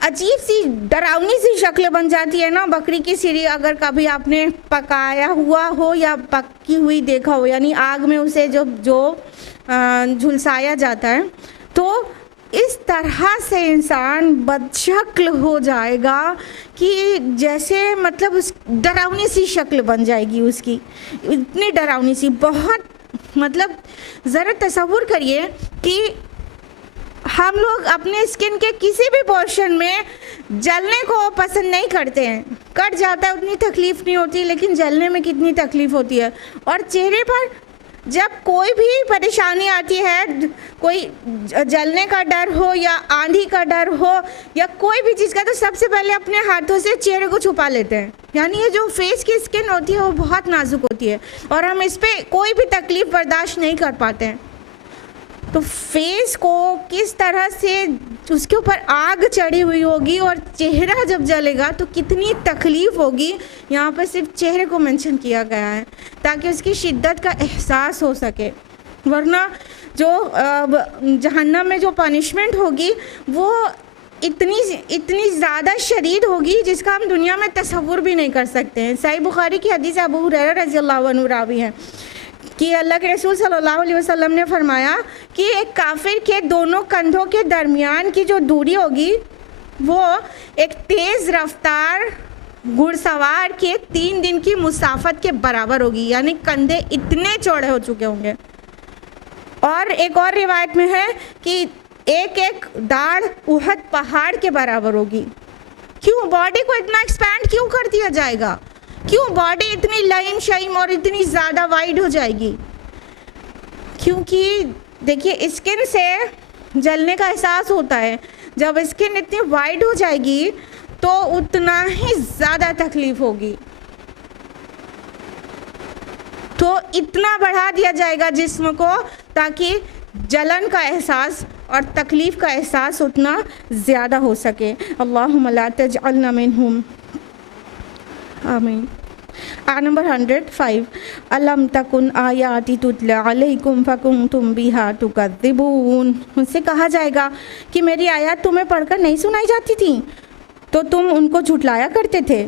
عجیب سی ڈراؤنی سی شکل بن جاتی ہے نا بکری کی سری۔ اگر کبھی آپ نے پکایا ہوا ہو یا پکی ہوئی دیکھا ہو، یعنی آگ میں اسے جو جھلسایا جاتا ہے، تو اس طرح سے انسان بد شکل ہو جائے گا کہ جیسے مطلب اس ڈراؤنی سی شکل بن جائے گی اس کی، اتنی ڈراؤنی سی، بہت مطلب ذرا تصور کریے کہ ہم لوگ اپنے اسکن کے کسی بھی پورشن میں جلنے کو پسند نہیں کرتے ہیں، کٹ جاتا ہے اتنی تکلیف نہیں ہوتی، لیکن جلنے میں کتنی تکلیف ہوتی ہے۔ اور چہرے پر جب کوئی بھی پریشانی آتی ہے، کوئی جلنے کا ڈر ہو یا آندھی کا ڈر ہو یا کوئی بھی چیز کا، تو سب سے پہلے اپنے ہاتھوں سے چہرے کو چھپا لیتے ہیں۔ یعنی یہ جو فیس کی اسکن ہوتی ہے وہ بہت نازک ہوتی ہے اور ہم اس پہ کوئی بھی تکلیف برداشت نہیں کر پاتے ہیں۔ تو فیس کو کس طرح سے اس کے اوپر آگ چڑھی ہوئی ہوگی اور چہرہ جب جلے گا تو کتنی تکلیف ہوگی، یہاں پر صرف چہرے کو منشن کیا گیا ہے تاکہ اس کی شدت کا احساس ہو سکے، ورنہ جو جہنم میں جو پنشمنٹ ہوگی وہ اتنی زیادہ شدید ہوگی جس کا ہم دنیا میں تصور بھی نہیں کر سکتے ہیں۔ صحیح بخاری کی حدیث ابو ہریرہ رضی اللہ عنہ راوی ہے کہ اللہ کے رسول صلی اللہ علیہ وسلم نے فرمایا کہ ایک کافر کے دونوں کندھوں کے درمیان کی جو دوری ہوگی وہ ایک تیز رفتار گھڑ سوار کے 3 دن کی مسافت کے برابر ہوگی، یعنی کندھے اتنے چوڑے ہو چکے ہوں گے۔ اور ایک اور روایت میں ہے کہ ایک داڑھ احد پہاڑ کے برابر ہوگی۔ کیوں باڈی کو اتنا ایکسپینڈ کیوں کر دیا جائے گا؟ کیوں باڈی اتنی لائم شائم اور اتنی زیادہ وائڈ ہو جائے گی؟ کیونکہ دیکھیے اسکن سے جلنے کا احساس ہوتا ہے، جب اسکن اتنی وائڈ ہو جائے گی تو اتنا ہی زیادہ تکلیف ہوگی، تو اتنا بڑھا دیا جائے گا جسم کو تاکہ جلن کا احساس اور تکلیف کا احساس اتنا زیادہ ہو سکے۔ اللہم لا تجعلنا منہم، آمین۔ آیت نمبر 105، الم تکن آیاتی تتلی علیکم فکنتم بہا تکذبون، ان سے کہا جائے گا کہ میری آیات تمہیں پڑھ کر نہیں سنائی جاتی تھیں تو تم ان کو جھٹلایا کرتے تھے۔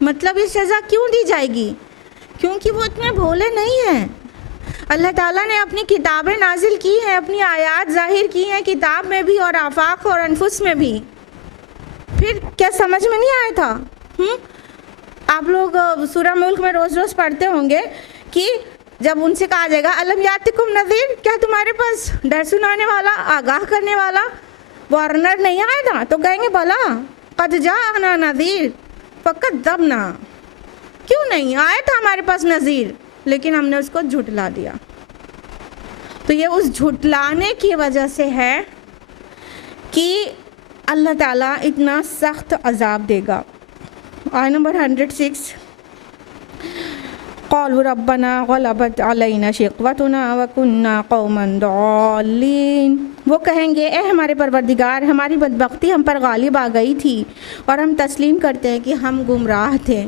مطلب یہ سزا کیوں دی جائے گی؟ کیونکہ وہ اتنے بھولے نہیں ہیں۔ اللہ تعالیٰ نے اپنی کتابیں نازل کی ہیں، اپنی آیات ظاہر کی ہیں کتاب میں بھی اور آفاق اور انفس میں بھی، پھر کیا سمجھ میں نہیں آیا تھا؟ آپ لوگ سورہ ملک میں روز روز پڑھتے ہوں گے کہ جب ان سے کہا جائے گا الم یاتکم نذیر، کیا تمہارے پاس ڈر سنانے والا، آگاہ کرنے والا وارنر نہیں آیا تھا؟ تو کہیں گے بلا قد جاءنا نذیر فکذبنا، کیوں نہیں آیا تھا ہمارے پاس نذیر، لیکن ہم نے اس کو جھٹلا دیا۔ تو یہ اس جھٹلانے کی وجہ سے ہے کہ اللہ تعالیٰ اتنا سخت عذاب دے گا۔ آیت نمبر 106، قالوا ربنا غلبت علینا شقوتنا وکنا قوما ضالین، وہ کہیں گے اے ہمارے پروردگار ہماری بدبختی ہم پر غالب آ گئی تھی اور ہم تسلیم کرتے ہیں کہ ہم گمراہ تھے۔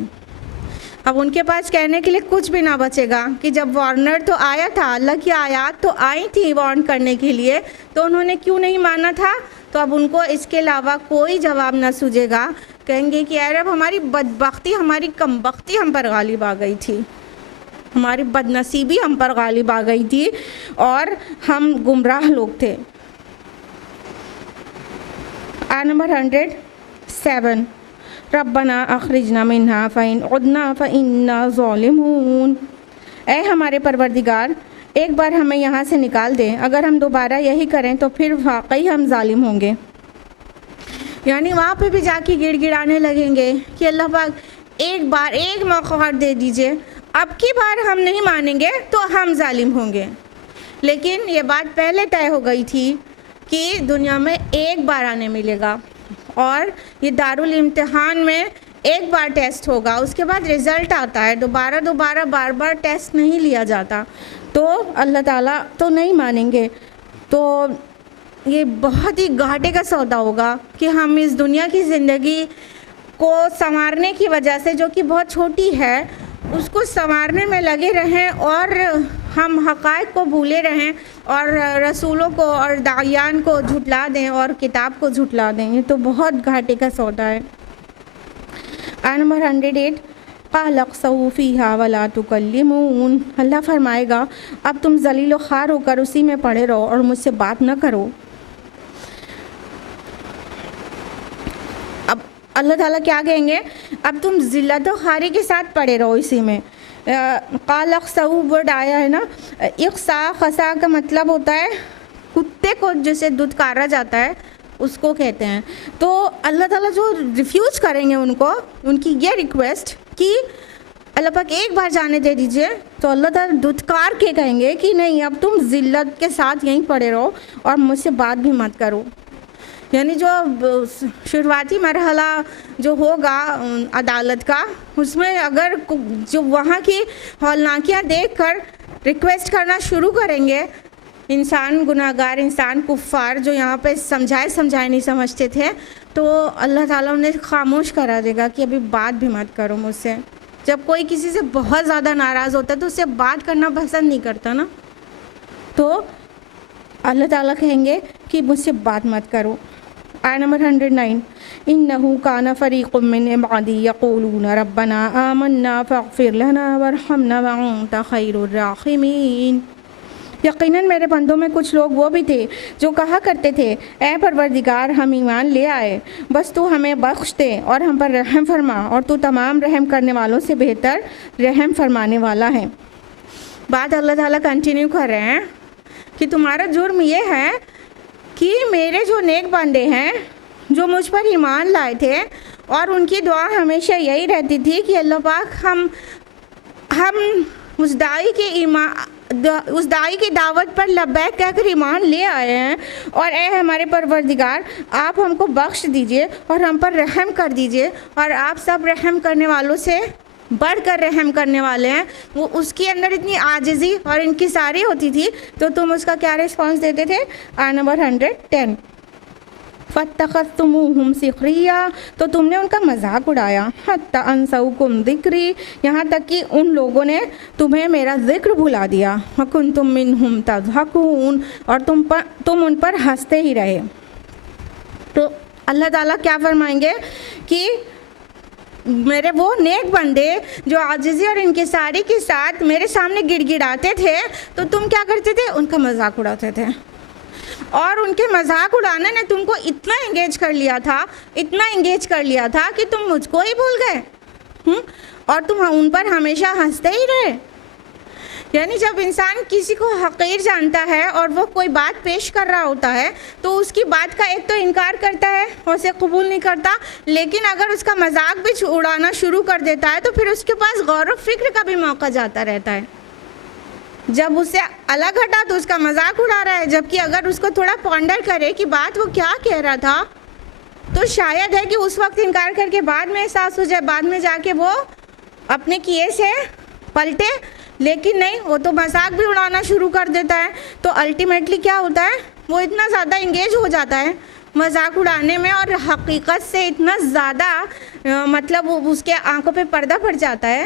اب ان کے پاس کہنے کے لیے کچھ بھی نہ بچے گا کہ جب وارنر تو آیا تھا، اللہ کی آیات تو آئی تھی وارن کرنے کے لیے، تو انہوں نے کیوں نہیں مانا تھا؟ تو اب ان کو اس کے علاوہ کوئی جواب نہ سوجے گا، کہیں گے کہ اے رب ہماری بدبختی ہماری کمبختی ہم پر غالب آ گئی تھی، ہماری بد نصیبی ہم پر غالب آ گئی تھی اور ہم گمراہ لوگ تھے۔ آیت نمبر 107 ربنا اخرجنا منہا فإن عدنا فإنا ظالمون، اے ہمارے پروردگار ایک بار ہمیں یہاں سے نکال دیں، اگر ہم دوبارہ یہی کریں تو پھر واقعی ہم ظالم ہوں گے۔ یعنی وہاں پہ بھی جا کے گڑ گڑانے لگیں گے کہ اللہ پاک ایک بار ایک موقع اور دے دیجئے، اب کی بار ہم نہیں مانیں گے تو ہم ظالم ہوں گے۔ لیکن یہ بات پہلے طے ہو گئی تھی کہ دنیا میں ایک بار آنے ملے گا اور یہ دارالامتحان میں ایک بار ٹیسٹ ہوگا، اس کے بعد رزلٹ آتا ہے، دوبارہ بار بار ٹیسٹ نہیں لیا جاتا، تو اللہ تعالیٰ تو نہیں مانیں گے۔ تو یہ بہت ہی گھاٹے کا سودا ہوگا کہ ہم اس دنیا کی زندگی کو سنوارنے کی وجہ سے، جو کہ بہت چھوٹی ہے، اس کو سنوارنے میں لگے رہیں اور ہم حقائق کو بھولے رہیں اور رسولوں کو اور داعیان کو جھٹلا دیں اور کتاب کو جھٹلا دیں۔ یہ تو بہت گھاٹے کا سودا ہے۔ آیت نمبر 108 قال اخسؤوا فیہا ولا تکلمون، اللہ فرمائے گا اب تم ذلیل و خوار ہو کر اسی میں پڑے رہو اور مجھ سے بات نہ کرو۔ اب اللہ تعالیٰ کیا کہیں گے؟ اب تم ذلت و خواری کے ساتھ پڑے رہو اسی میں۔ قال اخسؤوا ورڈ آیا ہے نا، اخسا خسا کا مطلب ہوتا ہے کتے کو جسے دھتکارا جاتا ہے اس کو کہتے ہیں۔ تو اللہ تعالیٰ جو ریفیوز کریں گے ان کو، ان کی یہ ریکویسٹ کہ اللہ پاک ایک بار جانے دے دیجئے، تو اللہ تعالیٰ دھتکار کے کہیں گے کہ نہیں اب تم ذلت کے ساتھ یہیں پڑے رہو اور مجھ سے بات بھی مت کرو۔ یعنی جو شروعاتی مرحلہ جو ہوگا عدالت کا، اس میں اگر جو وہاں کی ہولناکیاں دیکھ کر ریکویسٹ کرنا شروع کریں گے انسان گناہگار، انسان کفار جو یہاں پہ سمجھائے نہیں سمجھتے تھے، تو اللہ تعالیٰ انہیں خاموش کرا دے گا کہ ابھی بات بھی مت کرو مجھ سے۔ جب کوئی کسی سے بہت زیادہ ناراض ہوتا ہے تو اس سے بات کرنا پسند نہیں کرتا نا، تو اللہ تعالیٰ کہیں گے کہ مجھ سے بات مت کرو۔ آیت نمبر 109 انہو کان فریق من عبادی یقولون ربنا آمنا فاغفر لنا وارحمنا وانت خیر الراحمین، یقیناً میرے بندوں میں کچھ لوگ وہ بھی تھے جو کہا کرتے تھے اے پروردگار ہم ایمان لے آئے، بس تو ہمیں بخش دے اور ہم پر رحم فرما، اور تو تمام رحم کرنے والوں سے بہتر رحم فرمانے والا ہے۔ بات اللہ تعالیٰ کنٹینیو کر رہے ہیں کہ تمہارا جرم یہ ہے کہ میرے جو نیک بندے ہیں جو مجھ پر ایمان لائے تھے، اور ان کی دعا ہمیشہ یہی رہتی تھی کہ اللہ پاک ہم اس داعی کی دعوت پر لبیک کہہ کر ایمان لے آئے ہیں، اور اے ہمارے پروردگار آپ ہم کو بخش دیجئے اور ہم پر رحم کر دیجئے، اور آپ سب رحم کرنے والوں سے بڑھ کر رحم کرنے والے ہیں۔ وہ اس کے اندر اتنی عاجزی اور انکساری ہوتی تھی تو تم اس کا کیا رسپانس دیتے تھے؟ آیت نمبر 110 فَاتَّخَذْتُمُوهُمْ سِخْرِيًّا، تو تم نے ان کا مذاق اڑایا، حَتَّى أَنسَوْكُمْ ذِكْرِي، یہاں تک کہ ان لوگوں نے تمہیں میرا ذکر بھلا دیا، وَكُنْتُمْ مِنْهُمْ تَضْحَكُونَ، اور تم ان پر ہنستے ہی رہے۔ تو اللہ تعالیٰ کیا فرمائیں گے کہ میرے وہ نیک بندے جو عاجزی اور انکساری کے ساتھ میرے سامنے گڑ گڑاتے تھے تو تم کیا کرتے تھے؟ ان کا مذاق اڑاتے تھے، اور ان کے مذاق اڑانے نے تم کو اتنا انگیج کر لیا تھا کہ تم مجھ کو ہی بھول گئے اور تم ان پر ہمیشہ ہنستے ہی رہے۔ یعنی جب انسان کسی کو حقیر جانتا ہے اور وہ کوئی بات پیش کر رہا ہوتا ہے تو اس کی بات کا ایک تو انکار کرتا ہے، اسے قبول نہیں کرتا، لیکن اگر اس کا مذاق بھی اڑانا شروع کر دیتا ہے تو پھر اس کے پاس غور و فکر کا بھی موقع جاتا رہتا ہے۔ جب اس سے الگ ہٹا تو اس کا مذاق اڑا رہا ہے، جبکہ اگر اس کو تھوڑا پونڈر کرے کہ بات وہ کیا کہہ رہا تھا تو شاید ہے کہ اس وقت انکار کر کے بعد میں احساس ہو جائے، بعد میں جا کے وہ اپنے کیے سے پلٹے، لیکن نہیں، وہ تو مذاق بھی اڑانا شروع کر دیتا ہے. تو الٹیمیٹلی کیا ہوتا ہے، وہ اتنا زیادہ انگیج ہو جاتا ہے مذاق اڑانے میں، اور حقیقت سے اتنا زیادہ مطلب اس کے آنکھوں پہ پردہ پڑ جاتا ہے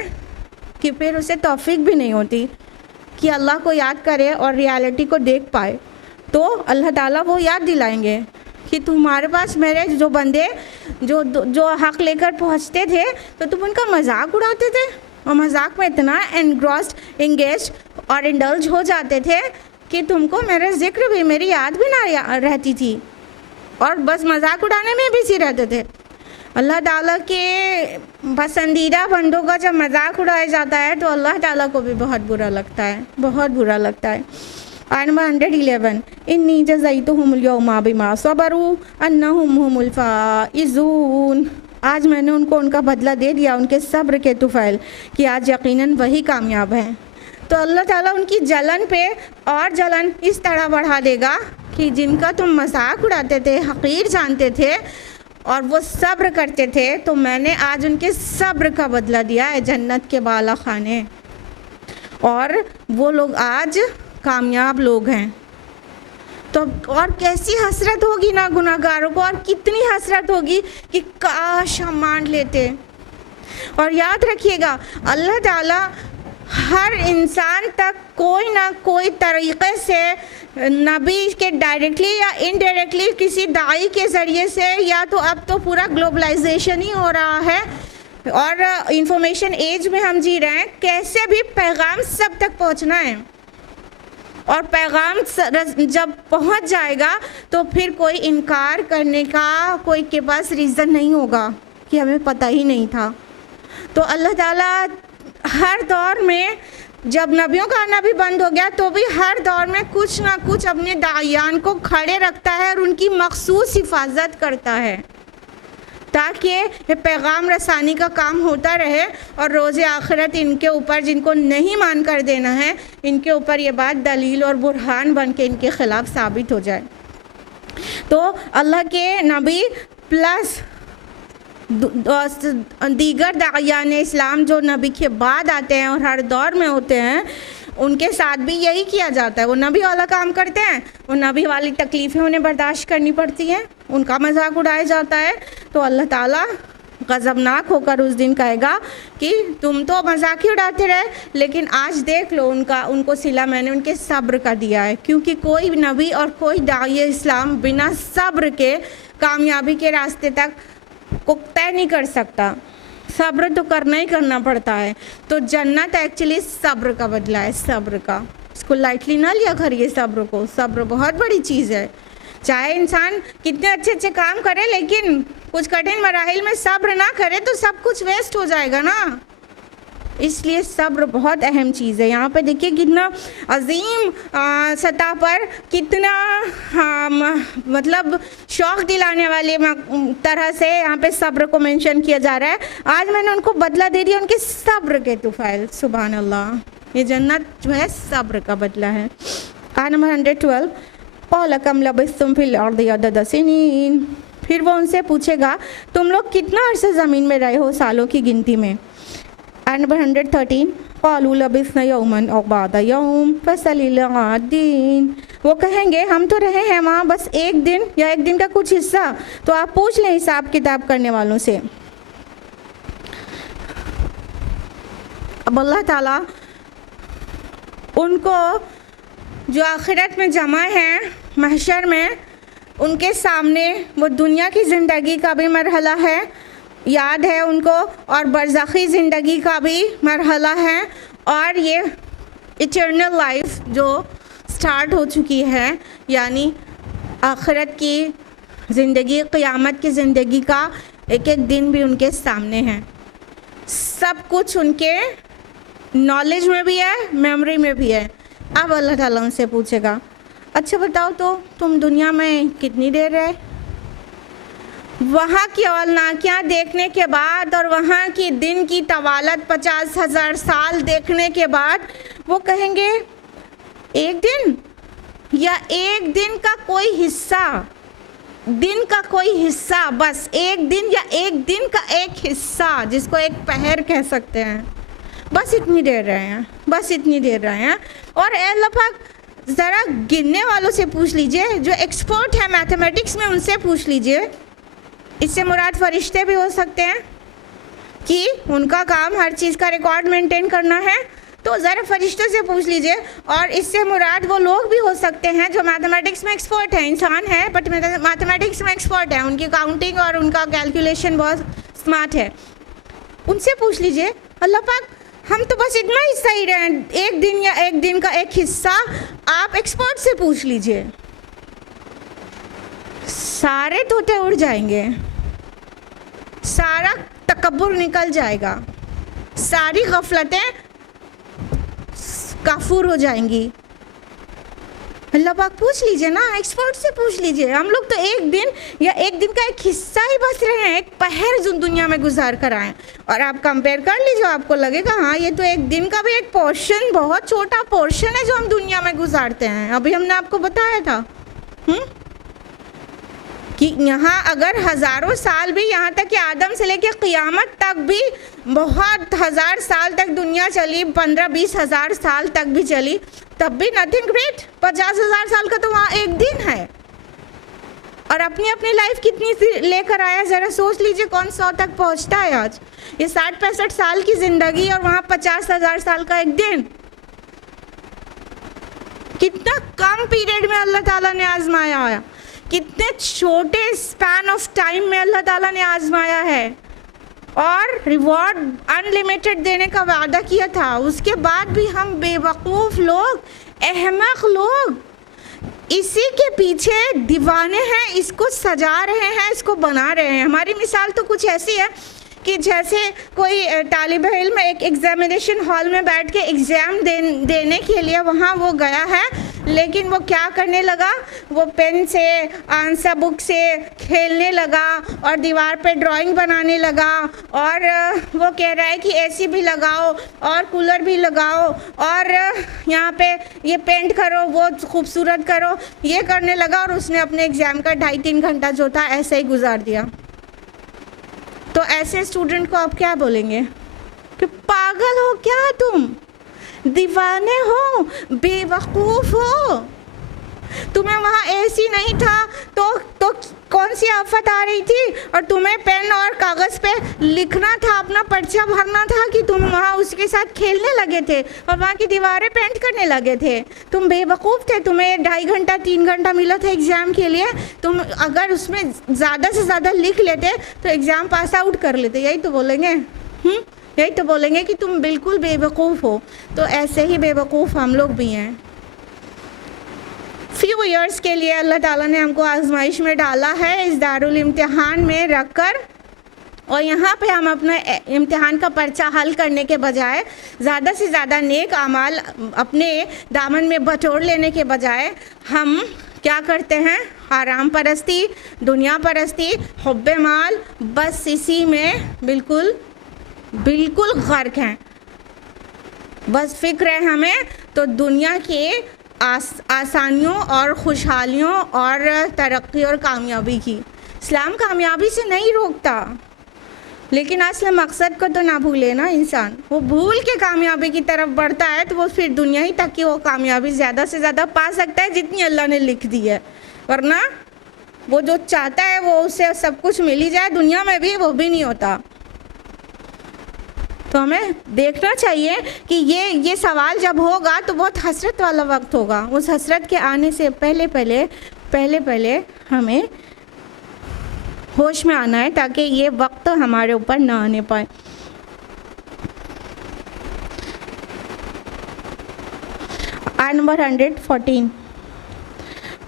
کہ پھر اسے توفیق بھی نہیں ہوتی کہ اللہ کو یاد کرے اور ریالٹی کو دیکھ پائے. تو اللہ تعالیٰ وہ یاد دلائیں گے کہ تمہارے پاس میرے جو بندے جو حق لے کر پہنچتے تھے تو تم ان کا مذاق اڑاتے تھے، اور مذاق میں اتنا انگیج اور انڈلج ہو جاتے تھے کہ تم کو میرا ذکر بھی، میری یاد بھی نہ رہتی تھی، اور بس مذاق اڑانے میں بزی رہتے تھے. اللہ تعالیٰ کے پسندیدہ بندوں کا جب مذاق اڑایا جاتا ہے تو اللہ تعالیٰ کو بھی بہت برا لگتا ہے، بہت برا لگتا ہے. آیت نمبر 111 انی جزیتہم اليوم بما صبروا انہم هم الفائزون. آج میں نے ان کو ان کا بدلہ دے دیا ان کے صبر کے طفیل کہ آج یقیناً وہی کامیاب ہیں. تو اللہ تعالیٰ ان کی جلن پہ اور جلن اس طرح بڑھا دے گا کہ جن کا تم مذاق اڑاتے تھے، حقیر جانتے تھے، اور وہ صبر کرتے تھے، تو میں نے آج ان کے صبر کا بدلہ دیا ہے جنت کے بالا خانے، اور وہ لوگ آج کامیاب لوگ ہیں. تو اور کیسی حسرت ہوگی نا گناہ گاروں کو، اور کتنی حسرت ہوگی کہ کاش ہم مان لیتے. اور یاد رکھیے گا اللہ تعالیٰ ہر انسان تک کوئی نہ کوئی طریقے سے، نبی کے ڈائریکٹلی یا انڈائریکٹلی کسی داعی کے ذریعے سے، یا تو اب تو پورا گلوبلائزیشن ہی ہو رہا ہے اور انفارمیشن ایج میں ہم جی رہے ہیں، کیسے بھی پیغام سب تک پہنچنا ہے. اور پیغام جب پہنچ جائے گا تو پھر کوئی انکار کرنے کا کوئی کے پاس ریزن نہیں ہوگا کہ ہمیں پتہ ہی نہیں تھا. تو اللہ تعالیٰ ہر دور میں، جب نبیوں کا آنا بھی بند ہو گیا تو بھی ہر دور میں کچھ نہ کچھ اپنے داعیان کو کھڑے رکھتا ہے اور ان کی مخصوص حفاظت کرتا ہے تاکہ یہ پیغام رسانی کا کام ہوتا رہے، اور روز آخرت ان کے اوپر، جن کو نہیں مان کر دینا ہے، ان کے اوپر یہ بات دلیل اور برہان بن کے ان کے خلاف ثابت ہو جائے. تو اللہ کے نبی پلس دیگر داعیان اسلام جو نبی کے بعد آتے ہیں اور ہر دور میں ہوتے ہیں، ان کے ساتھ بھی یہی کیا جاتا ہے. وہ نبی والا کام کرتے ہیں، وہ نبی والی تکلیفیں انہیں برداشت کرنی پڑتی ہیں، ان کا مذاق اڑایا جاتا ہے. تو اللہ تعالیٰ غضبناک ہو کر اس دن کہے گا کہ تم تو مذاق ہی اڑاتے رہے، لیکن آج دیکھ لو ان کو صلہ میں نے ان کے صبر کا دیا ہے. کیونکہ کوئی نبی اور کوئی داعی اسلام بنا صبر کے کامیابی کے راستے تک کو طے نہیں کر سکتا. صبر تو کرنا ہی کرنا پڑتا ہے. تو جنت ایکچولی صبر کا بدلہ ہے، صبر کا. اس کو لائٹلی نہ لیا کریے صبر کو. صبر بہت بڑی چیز ہے. چاہے انسان کتنے اچھے اچھے کام کرے لیکن کچھ کٹھن مراحل میں صبر نہ کرے تو سب کچھ ویسٹ ہو جائے گا نا. اس لیے صبر بہت اہم چیز ہے. یہاں پہ دیکھیے کتنا عظیم سطح پر، کتنا مطلب شوق دلانے والے طرح سے یہاں پہ صبر کو مینشن کیا جا رہا ہے. آج میں نے ان کو بدلہ دے دیا ان کے صبر کے طفیل. سبحان اللہ، یہ جنت جو ہے صبر کا بدلہ ہے. آیت نمبر 112 قَالَ كَمْ لَبِثْتُمْ فِي الْأَرْضِ عَدَدَ سِنِينَ. پھر وہ ان سے پوچھے گا تم لوگ کتنا عرصہ زمین میں رہے ہو سالوں کی گنتی میں. آیت نمبر 113 قَالُوا لَبِثْنَا يَوْمًا أَوْ بَعْضَ يَوْمٍ فَاسْأَلِ الْعَادِّينَ. وہ کہیں گے ہم تو رہے ہیں وہاں بس ایک دن یا ایک دن کا کچھ حصہ، تو آپ پوچھ لیں حساب کتاب کرنے والوں سے. اب اللہ تعالیٰ ان کو جو آخرت میں جمع ہیں محشر میں، ان کے سامنے وہ دنیا کی زندگی کا بھی مرحلہ ہے، یاد ہے ان کو، اور برزخی زندگی کا بھی مرحلہ ہے، اور یہ ایٹرنل لائف جو سٹارٹ ہو چکی ہے، یعنی آخرت کی زندگی، قیامت کی زندگی کا ایک ایک دن بھی ان کے سامنے ہے. سب کچھ ان کے نالج میں بھی ہے، میموری میں بھی ہے. اب اللہ تعالیٰ ان سے پوچھے گا اچھا بتاؤ تو تم دنیا میں کتنی دیر رہے؟ وہاں کی اولناکیاں دیکھنے کے بعد اور وہاں کی دن کی طوالت 50,000 سال دیکھنے کے بعد وہ کہیں گے ایک دن یا ایک دن کا کوئی حصہ، دن کا کوئی حصہ، بس ایک دن یا ایک دن کا ایک حصہ جس کو ایک پہر کہہ سکتے ہیں، بس اتنی دیر رہے ہیں، بس اتنی دیر رہے ہیں. اور اے اللہ پاک ذرا گننے والوں سے پوچھ لیجئے، جو ایکسپرٹ ہیں میتھمیٹکس میں ان سے پوچھ لیجئے. اس سے مراد فرشتے بھی ہو سکتے ہیں کہ ان کا کام ہر چیز کا ریکارڈ مینٹین کرنا ہے، تو ذرا فرشتوں سے پوچھ لیجئے. اور اس سے مراد وہ لوگ بھی ہو سکتے ہیں جو میتھمیٹکس میں ایکسپرٹ ہیں، انسان ہے بٹ میتھمیٹکس میں ایکسپرٹ ہیں، ان کی کاؤنٹنگ اور ان کا کیلکولیشن بہت اسمارٹ ہے. ان سے پوچھ لیجئے اللہ پاک ہم تو بس اتنا حصہ ہی رہے ہیں، ایک دن یا ایک دن کا ایک حصہ آپ ایکسپرٹ سے پوچھ لیجئے، سارے طوطے اڑ جائیں گے، سارا تکبر نکل جائے گا، ساری غفلتیں کافور ہو جائیں گی. اللہ پاک پوچھ لیجئے نا، ایکسپرٹ سے پوچھ لیجئے. ہم لوگ تو ایک دن یا ایک دن کا ایک حصہ ہی بس رہے ہیں، ایک پہر دنیا میں گزار کر آئے. اور آپ کمپیئر کر لیجئے، آپ کو لگے گا ہاں یہ تو ایک دن کا بھی ایک پورشن، بہت چھوٹا پورشن ہے جو ہم دنیا میں گزارتے ہیں. ابھی ہم نے آپ کو بتایا تھا کہ یہاں اگر ہزاروں سال بھی، یہاں تک کہ آدم سے لے کے قیامت تک بھی بہت ہزار سال تک دنیا چلی، 15-20 ہزار سال تک بھی چلی، تب بھی نتھنگ گریٹ. 50,000 سال کا تو وہاں ایک دن ہے. اور اپنی اپنی لائف کتنی لے کر آیا ذرا سوچ لیجئے، کون 100 تک پہنچتا ہے آج؟ یہ 60-65 سال کی زندگی اور وہاں 50,000 سال کا ایک دن. کتنا کم پیریڈ میں اللہ تعالیٰ نے آزمایا ہے، کتنے چھوٹے اسپین آف ٹائم میں اللہ تعالیٰ نے آزمایا ہے، اور ریوارڈ انلمیٹڈ دینے کا وعدہ کیا تھا. اس کے بعد بھی ہم بے وقوف لوگ، احمق لوگ اسی کے پیچھے دیوانے ہیں، اس کو سجا رہے ہیں، اس کو بنا رہے ہیں. ہماری مثال تو کچھ ایسی ہے کہ جیسے کوئی طالب علم ایک ایگزامینیشن ہال میں بیٹھ کے ایگزام دینے کے لیے وہاں وہ گیا ہے، لیکن وہ کیا کرنے لگا، وہ پین سے آنسر بک سے کھیلنے لگا اور دیوار پہ ڈرائنگ بنانے لگا، اور وہ کہہ رہا ہے کہ اے سی بھی لگاؤ اور کولر بھی لگاؤ اور یہاں پہ یہ پینٹ کرو، وہ خوبصورت کرو، یہ کرنے لگا. اور اس نے اپنے ایگزام کا 2.5-3 گھنٹہ جو تھا ایسے ہی گزار دیا. تو ایسے اسٹوڈنٹ کو آپ کیا بولیں گے کہ پاگل ہو کیا تم، دیوانے ہو، بے وقوف ہو. تمہیں وہاں اے سی نہیں تھا تو کون سی آفت آ رہی تھی، اور تمہیں پین اور کاغذ پہ لکھنا تھا، اپنا پرچہ بھرنا تھا کہ تم وہاں اس کے ساتھ کھیلنے لگے تھے اور وہاں کی دیواریں پینٹ کرنے لگے تھے. تم بے وقوف تھے. تمہیں 2.5 گھنٹہ 3 گھنٹہ ملا تھا ایگزام کے لیے. تم اگر اس میں زیادہ سے زیادہ لکھ لیتے تو ایگزام پاس آؤٹ کر لیتے. یہی تو بولیں گے، یہی تو بولیں گے کہ تم بالکل بے وقوف ہو. تو ایسے ہی بے وقوف ہم لوگ بھی ہیں. فیو ایئرس کے لیے اللہ تعالیٰ نے ہم کو آزمائش میں ڈالا ہے، اس دارالامتحان میں رکھ کر، اور یہاں پہ ہم اپنا امتحان کا پرچہ حل کرنے کے بجائے زیادہ سے زیادہ نیک اعمال اپنے دامن میں بٹور لینے کے بجائے ہم کیا کرتے ہیں، آرام پرستی، دنیا پرستی، حب مال، بس اسی میں بالکل غرق ہیں. بس فکر ہے ہمیں تو دنیا کے آسانیوں اور خوشحالیوں اور ترقی اور کامیابی کی. اسلام کامیابی سے نہیں روکتا، لیکن اصل مقصد کو تو نہ بھولے نا انسان. وہ بھول کے کامیابی کی طرف بڑھتا ہے تو وہ پھر دنیا ہی تک کی وہ کامیابی زیادہ سے زیادہ پا سکتا ہے جتنی اللہ نے لکھ دی ہے. ورنہ وہ جو چاہتا ہے وہ اسے سب کچھ مل ہی جائے دنیا میں بھی، وہ بھی نہیں ہوتا. تو ہمیں دیکھنا چاہیے کہ یہ سوال جب ہوگا تو بہت حسرت والا وقت ہوگا. اس حسرت کے آنے سے پہلے ہمیں ہوش میں آنا ہے تاکہ یہ وقت ہمارے اوپر نہ آنے پائے. آیت نمبر 114.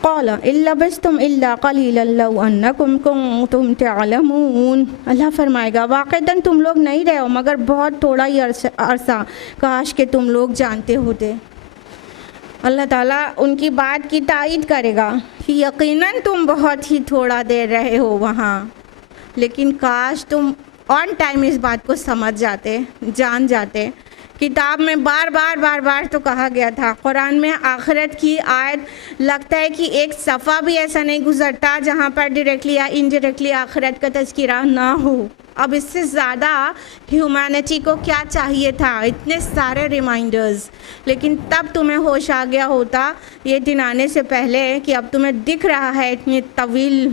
قال ان لبثتم الا قليلا لو انکم کنتم تعلمون. اللہ فرمائے گا واقعتاً تم لوگ نہیں رہے ہو مگر بہت تھوڑا ہی عرصہ، کاش کہ تم لوگ جانتے ہوتے. اللہ تعالیٰ ان کی بات کی تائید کرے گا کہ یقیناً تم بہت ہی تھوڑا دیر رہے ہو وہاں، لیکن کاش تم آن ٹائم اس بات کو سمجھ جاتے، جان جاتے. کتاب میں بار بار تو کہا گیا تھا. قرآن میں آخرت کی آیت لگتا ہے کہ ایک صفحہ بھی ایسا نہیں گزرتا جہاں پر ڈائریکٹلی یا انڈائریکٹلی آخرت کا تذکرہ نہ ہو. اب اس سے زیادہ ہیومینٹی کو کیا چاہیے تھا؟ اتنے سارے ریمائنڈرز. لیکن تب تمہیں ہوش آ گیا ہوتا یہ دن آنے سے پہلے کہ اب تمہیں دکھ رہا ہے اتنی طویل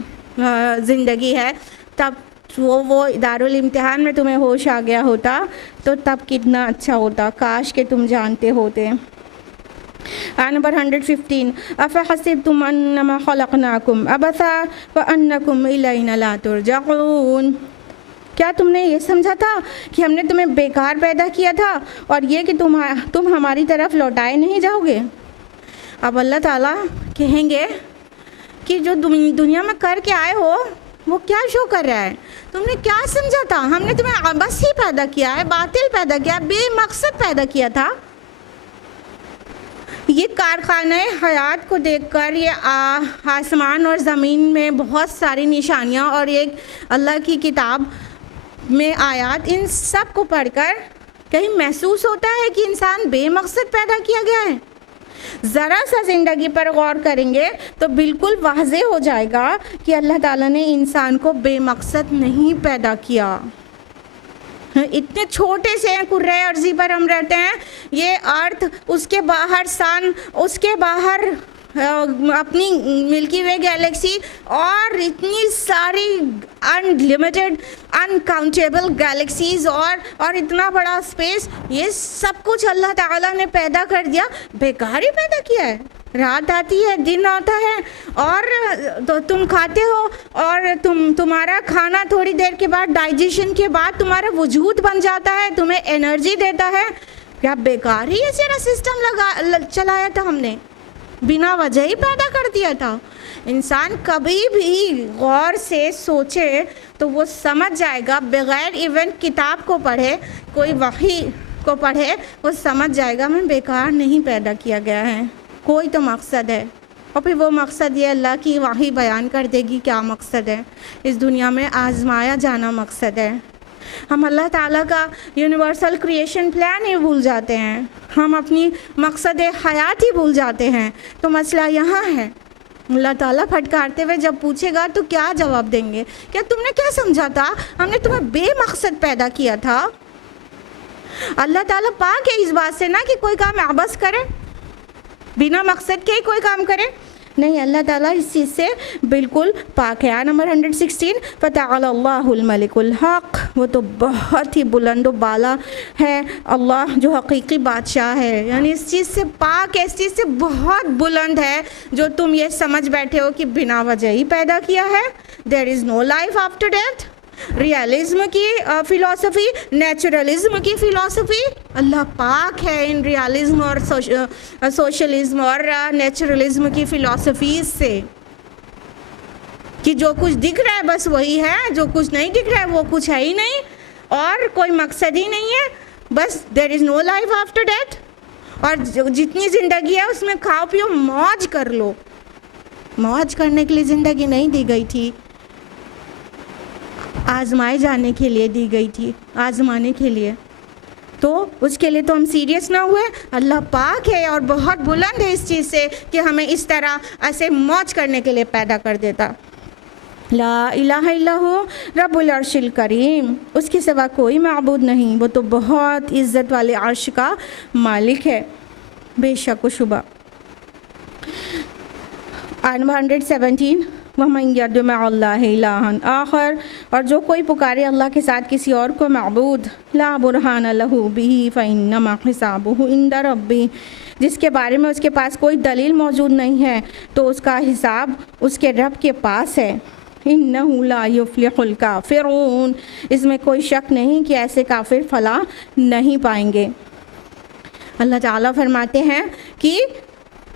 زندگی ہے. تب وہ دارالامتحان میں تمہیں ہوش آ گیا ہوتا تو تب کتنا اچھا ہوتا. کاش کہ تم جانتے ہوتے. نمبر 115 افحسبتم انما خلقناکم عبثا وانکم الینا لا ترجعون. کیا تم نے یہ سمجھا تھا کہ ہم نے تمہیں بیکار پیدا کیا تھا اور یہ کہ تم ہماری طرف لوٹائے نہیں جاؤ گے؟ اب اللہ تعالیٰ کہیں گے کہ جو دنیا میں کر کے آئے ہو وہ کیا شو کر رہا ہے؟ تم نے کیا سمجھا تھا؟ ہم نے تمہیں عبث ہی پیدا کیا ہے، باطل پیدا کیا ہے، بے مقصد پیدا کیا تھا. یہ کارخانہ حیات کو دیکھ کر یہ آسمان اور زمین میں بہت ساری نشانیاں اور ایک اللہ کی کتاب میں آیات، ان سب کو پڑھ کر کہیں محسوس ہوتا ہے کہ انسان بے مقصد پیدا کیا گیا ہے؟ ذرا سا زندگی پر غور کریں گے تو بالکل واضح ہو جائے گا کہ اللہ تعالیٰ نے انسان کو بے مقصد نہیں پیدا کیا. اتنے چھوٹے سے کرۂ ارضی پر ہم رہتے ہیں، یہ ارتھ، اس کے باہر سن، اس کے باہر اپنی ملکی وے گیلیکسی اور اتنی ساری انلمیٹڈ انکاؤنٹیبل گیلیکسیز اور اتنا بڑا اسپیس، یہ سب کچھ اللہ تعالیٰ نے پیدا کر دیا. بیکار ہی پیدا کیا ہے. رات آتی ہے، دن آتا ہے اور تو تم کھاتے ہو اور تمہارا کھانا تھوڑی دیر کے بعد ڈائجیشن کے بعد تمہارا وجود بن جاتا ہے، تمہیں انرجی دیتا ہے. کیا بیکار ہی یہ سارا سسٹم چلایا تھا ہم نے؟ بنا وجہ ہی پیدا کر دیا تھا. انسان کبھی بھی غور سے سوچے تو وہ سمجھ جائے گا، بغیر ایون کتاب کو پڑھے، کوئی وحی کو پڑھے، وہ سمجھ جائے گا میں بیکار نہیں پیدا کیا گیا ہے، کوئی تو مقصد ہے. اور پھر وہ مقصد یہ اللہ کی وحی بیان کر دے گی کیا مقصد ہے. اس دنیا میں آزمایا جانا مقصد ہے. ہم اللہ تعالیٰ کا یونیورسل کریشن پلان ہی بھول جاتے ہیں، ہم اپنی مقصد حیات ہی بھول جاتے ہیں. تو مسئلہ یہاں ہے. اللہ تعالیٰ پھٹکارتے ہوئے جب پوچھے گا تو کیا جواب دیں گے؟ کیا تم نے کیا سمجھا تھا ہم نے تمہیں بے مقصد پیدا کیا تھا؟ اللہ تعالیٰ پاک ہے اس بات سے نا کہ کوئی کام عبث کرے، بنا مقصد کے ہی کوئی کام کرے. نہیں، اللہ تعالیٰ اس چیز سے بالکل پاک ہے. نمبر 116 فتعالی اللہ الملک الحق. وہ تو بہت ہی بلند و بالا ہے اللہ جو حقیقی بادشاہ ہے، یعنی اس چیز سے پاک ہے، اس چیز سے بہت بلند ہے جو تم یہ سمجھ بیٹھے ہو کہ بنا وجہ ہی پیدا کیا ہے. دیر از نو لائف آفٹر ڈیتھ. ریالزم کی فلاسفی، نیچرلزم کی فلاسفی، اللہ پاک ہے ان ریالزم اور سوشلزم اور نیچرلزم کی فلاسفیز سے کہ جو کچھ دکھ رہا ہے بس وہی ہے، جو کچھ نہیں دکھ رہا ہے وہ کچھ ہے ہی نہیں اور کوئی مقصد ہی نہیں ہے. بس دیر از نو لائف آفٹر ڈیتھ. اور جتنی زندگی ہے اس میں کھاؤ پیو موج کر لو. موج کرنے کے لیے زندگی نہیں دی گئی تھی، آزمائے جانے کے لیے دی گئی تھی، آزمانے کے لیے. تو اس کے لیے تو ہم سیریس نہ ہوئے. اللہ پاک ہے اور بہت بلند ہے اس چیز سے کہ ہمیں اس طرح ایسے موج کرنے کے لیے پیدا کر دیتا. لا الہ الا ہو رب العرش الکریم. اس کے سوا کوئی معبود نہیں، وہ تو بہت عزت والے عرش کا مالک ہے بے شک و شبہ. نمبر 117 وَمَن يَدْعُ مَعَ اللَّهِ إِلَٰهًا آخر. اور جو کوئی پکارے اللہ کے ساتھ کسی اور کو معبود، لا برہان لہ بہ فإنما حسابہ عند ربہ، جس کے بارے میں اس کے پاس کوئی دلیل موجود نہیں ہے تو اس کا حساب اس کے رب کے پاس ہے. انہ لا یفلح الکافرون. اس میں کوئی شک نہیں کہ ایسے کافر فلاح نہیں پائیں گے. اللہ تعالیٰ فرماتے ہیں کہ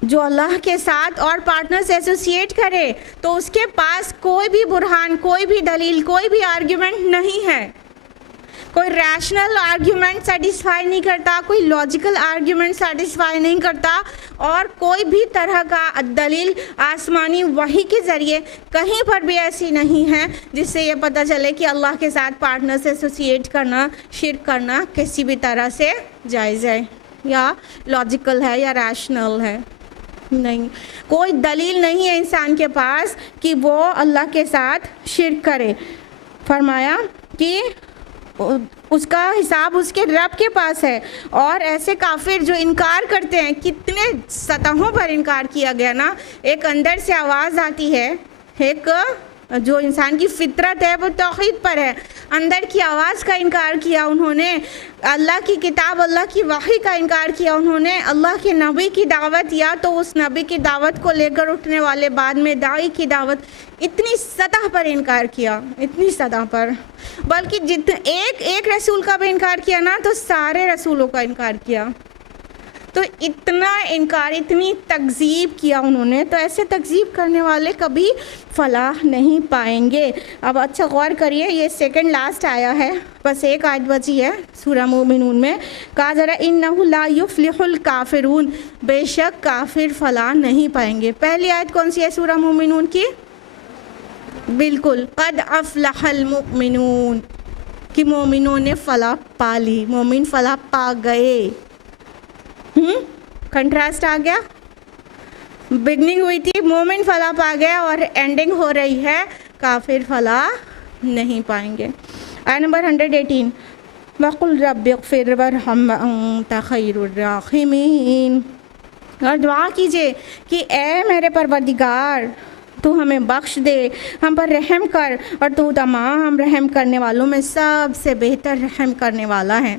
جو اللہ کے ساتھ اور پارٹنر سے ایسوسیٹ کرے تو اس کے پاس کوئی بھی برہان، کوئی بھی دلیل، کوئی بھی آرگیومنٹ نہیں ہے. کوئی ریشنل آرگیومنٹ سیٹسفائی نہیں کرتا، کوئی لاجیکل آرگیومنٹ سیٹسفائی نہیں کرتا اور کوئی بھی طرح کا دلیل آسمانی وحی کے ذریعے کہیں پر بھی ایسی نہیں ہے جس سے یہ پتہ چلے کہ اللہ کے ساتھ پارٹنر سے ایسوسیٹ کرنا، شرک کرنا کسی بھی طرح سے جائز ہے یا لاجیکل ہے یا ریشنل ہے. نہیں، کوئی دلیل نہیں ہے انسان کے پاس کہ وہ اللہ کے ساتھ شرک کرے. فرمایا کہ اس کا حساب اس کے رب کے پاس ہے. اور ایسے کافر جو انکار کرتے ہیں، کتنے سطحوں پر انکار کیا گیا نا. ایک اندر سے آواز آتی ہے، ایک جو انسان کی فطرت ہے وہ توحید پر ہے، اندر کی آواز کا انکار کیا انہوں نے، اللہ کی کتاب اللہ کی وحی کا انکار کیا انہوں نے، اللہ کے نبی کی دعوت یا تو اس نبی کی دعوت کو لے کر اٹھنے والے بعد میں داعی کی دعوت، اتنی سطح پر انکار کیا، اتنی سطح پر، بلکہ ایک رسول کا بھی انکار کیا نا تو سارے رسولوں کا انکار کیا. تو اتنا انکار، اتنی تکذیب کیا انہوں نے. تو ایسے تکذیب کرنے والے کبھی فلاح نہیں پائیں گے. اب اچھا غور کریے، یہ سیکنڈ لاسٹ آیا ہے، بس ایک آیت بچی ہے سورہ مومنون میں. کہا ذرا انہ لا یفلح الکافرون، بے شک کافر فلاح نہیں پائیں گے. پہلی آیت کون سی ہے سورہ مومنون کی؟ بالکل، قد افلح المؤمنون، کہ مومنوں نے فلاح پا لی، مومن فلاح پا گئے. کنٹراسٹ آ گیا. بگننگ ہوئی تھی مومن فلاح پا گیا اور اینڈنگ ہو رہی ہے کافر فلاح نہیں پائیں گے. آیت نمبر 118، وَقُلْ رَبِّ اغْفِرْ وَارْحَمْ وَأَنْتَ خَيْرُ الرَّاحِمِينَ. اور دعا کیجئے کہ اے میرے پروردگار تو ہمیں بخش دے، ہم پر رحم کر، اور تو تمام رحم کرنے والوں میں سب سے بہتر رحم کرنے والا ہے.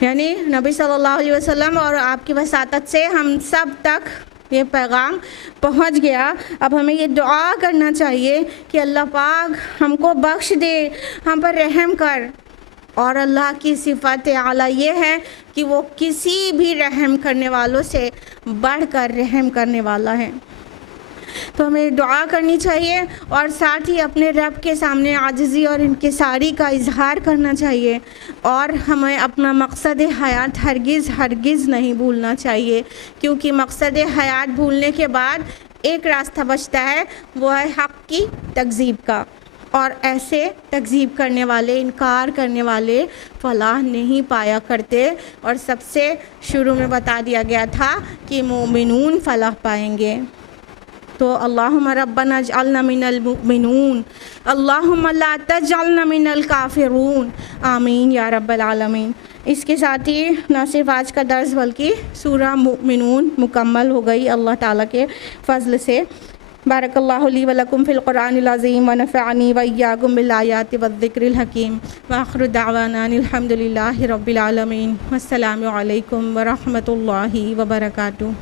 یعنی نبی صلی اللہ علیہ وسلم اور آپ کی وساطت سے ہم سب تک یہ پیغام پہنچ گیا. اب ہمیں یہ دعا کرنا چاہیے کہ اللہ پاک ہم کو بخش دے، ہم پر رحم کر. اور اللہ کی صفت اعلیٰ یہ ہے کہ وہ کسی بھی رحم کرنے والوں سے بڑھ کر رحم کرنے والا ہے. تو ہمیں دعا کرنی چاہیے اور ساتھ ہی اپنے رب کے سامنے عاجزی اور انکساری کا اظہار کرنا چاہیے. اور ہمیں اپنا مقصد حیات ہرگز نہیں بھولنا چاہیے، کیونکہ مقصد حیات بھولنے کے بعد ایک راستہ بچتا ہے، وہ ہے حق کی تکذیب کا. اور ایسے تکذیب کرنے والے، انکار کرنے والے فلاح نہیں پایا کرتے. اور سب سے شروع میں بتا دیا گیا تھا کہ مومنون فلاح پائیں گے. تو اللہم ربنا اجعلنا من المؤمنون، اللہم لا تجعلنا من الکافرون، آمین یا رب العالمین. اس کے ساتھ ہی نہ صرف آج کا درس بلکہ سورہ مؤمنون مکمل ہو گئی اللہ تعالیٰ کے فضل سے. بارک اللہ لی ولکم فی القرآن العظیم ونفعنی وإیاکم بالآیات والذکر الحکیم. وآخر دعوانا الحمد للہ رب العالمین. والسلام علیکم ورحمۃ اللہ وبرکاتہ.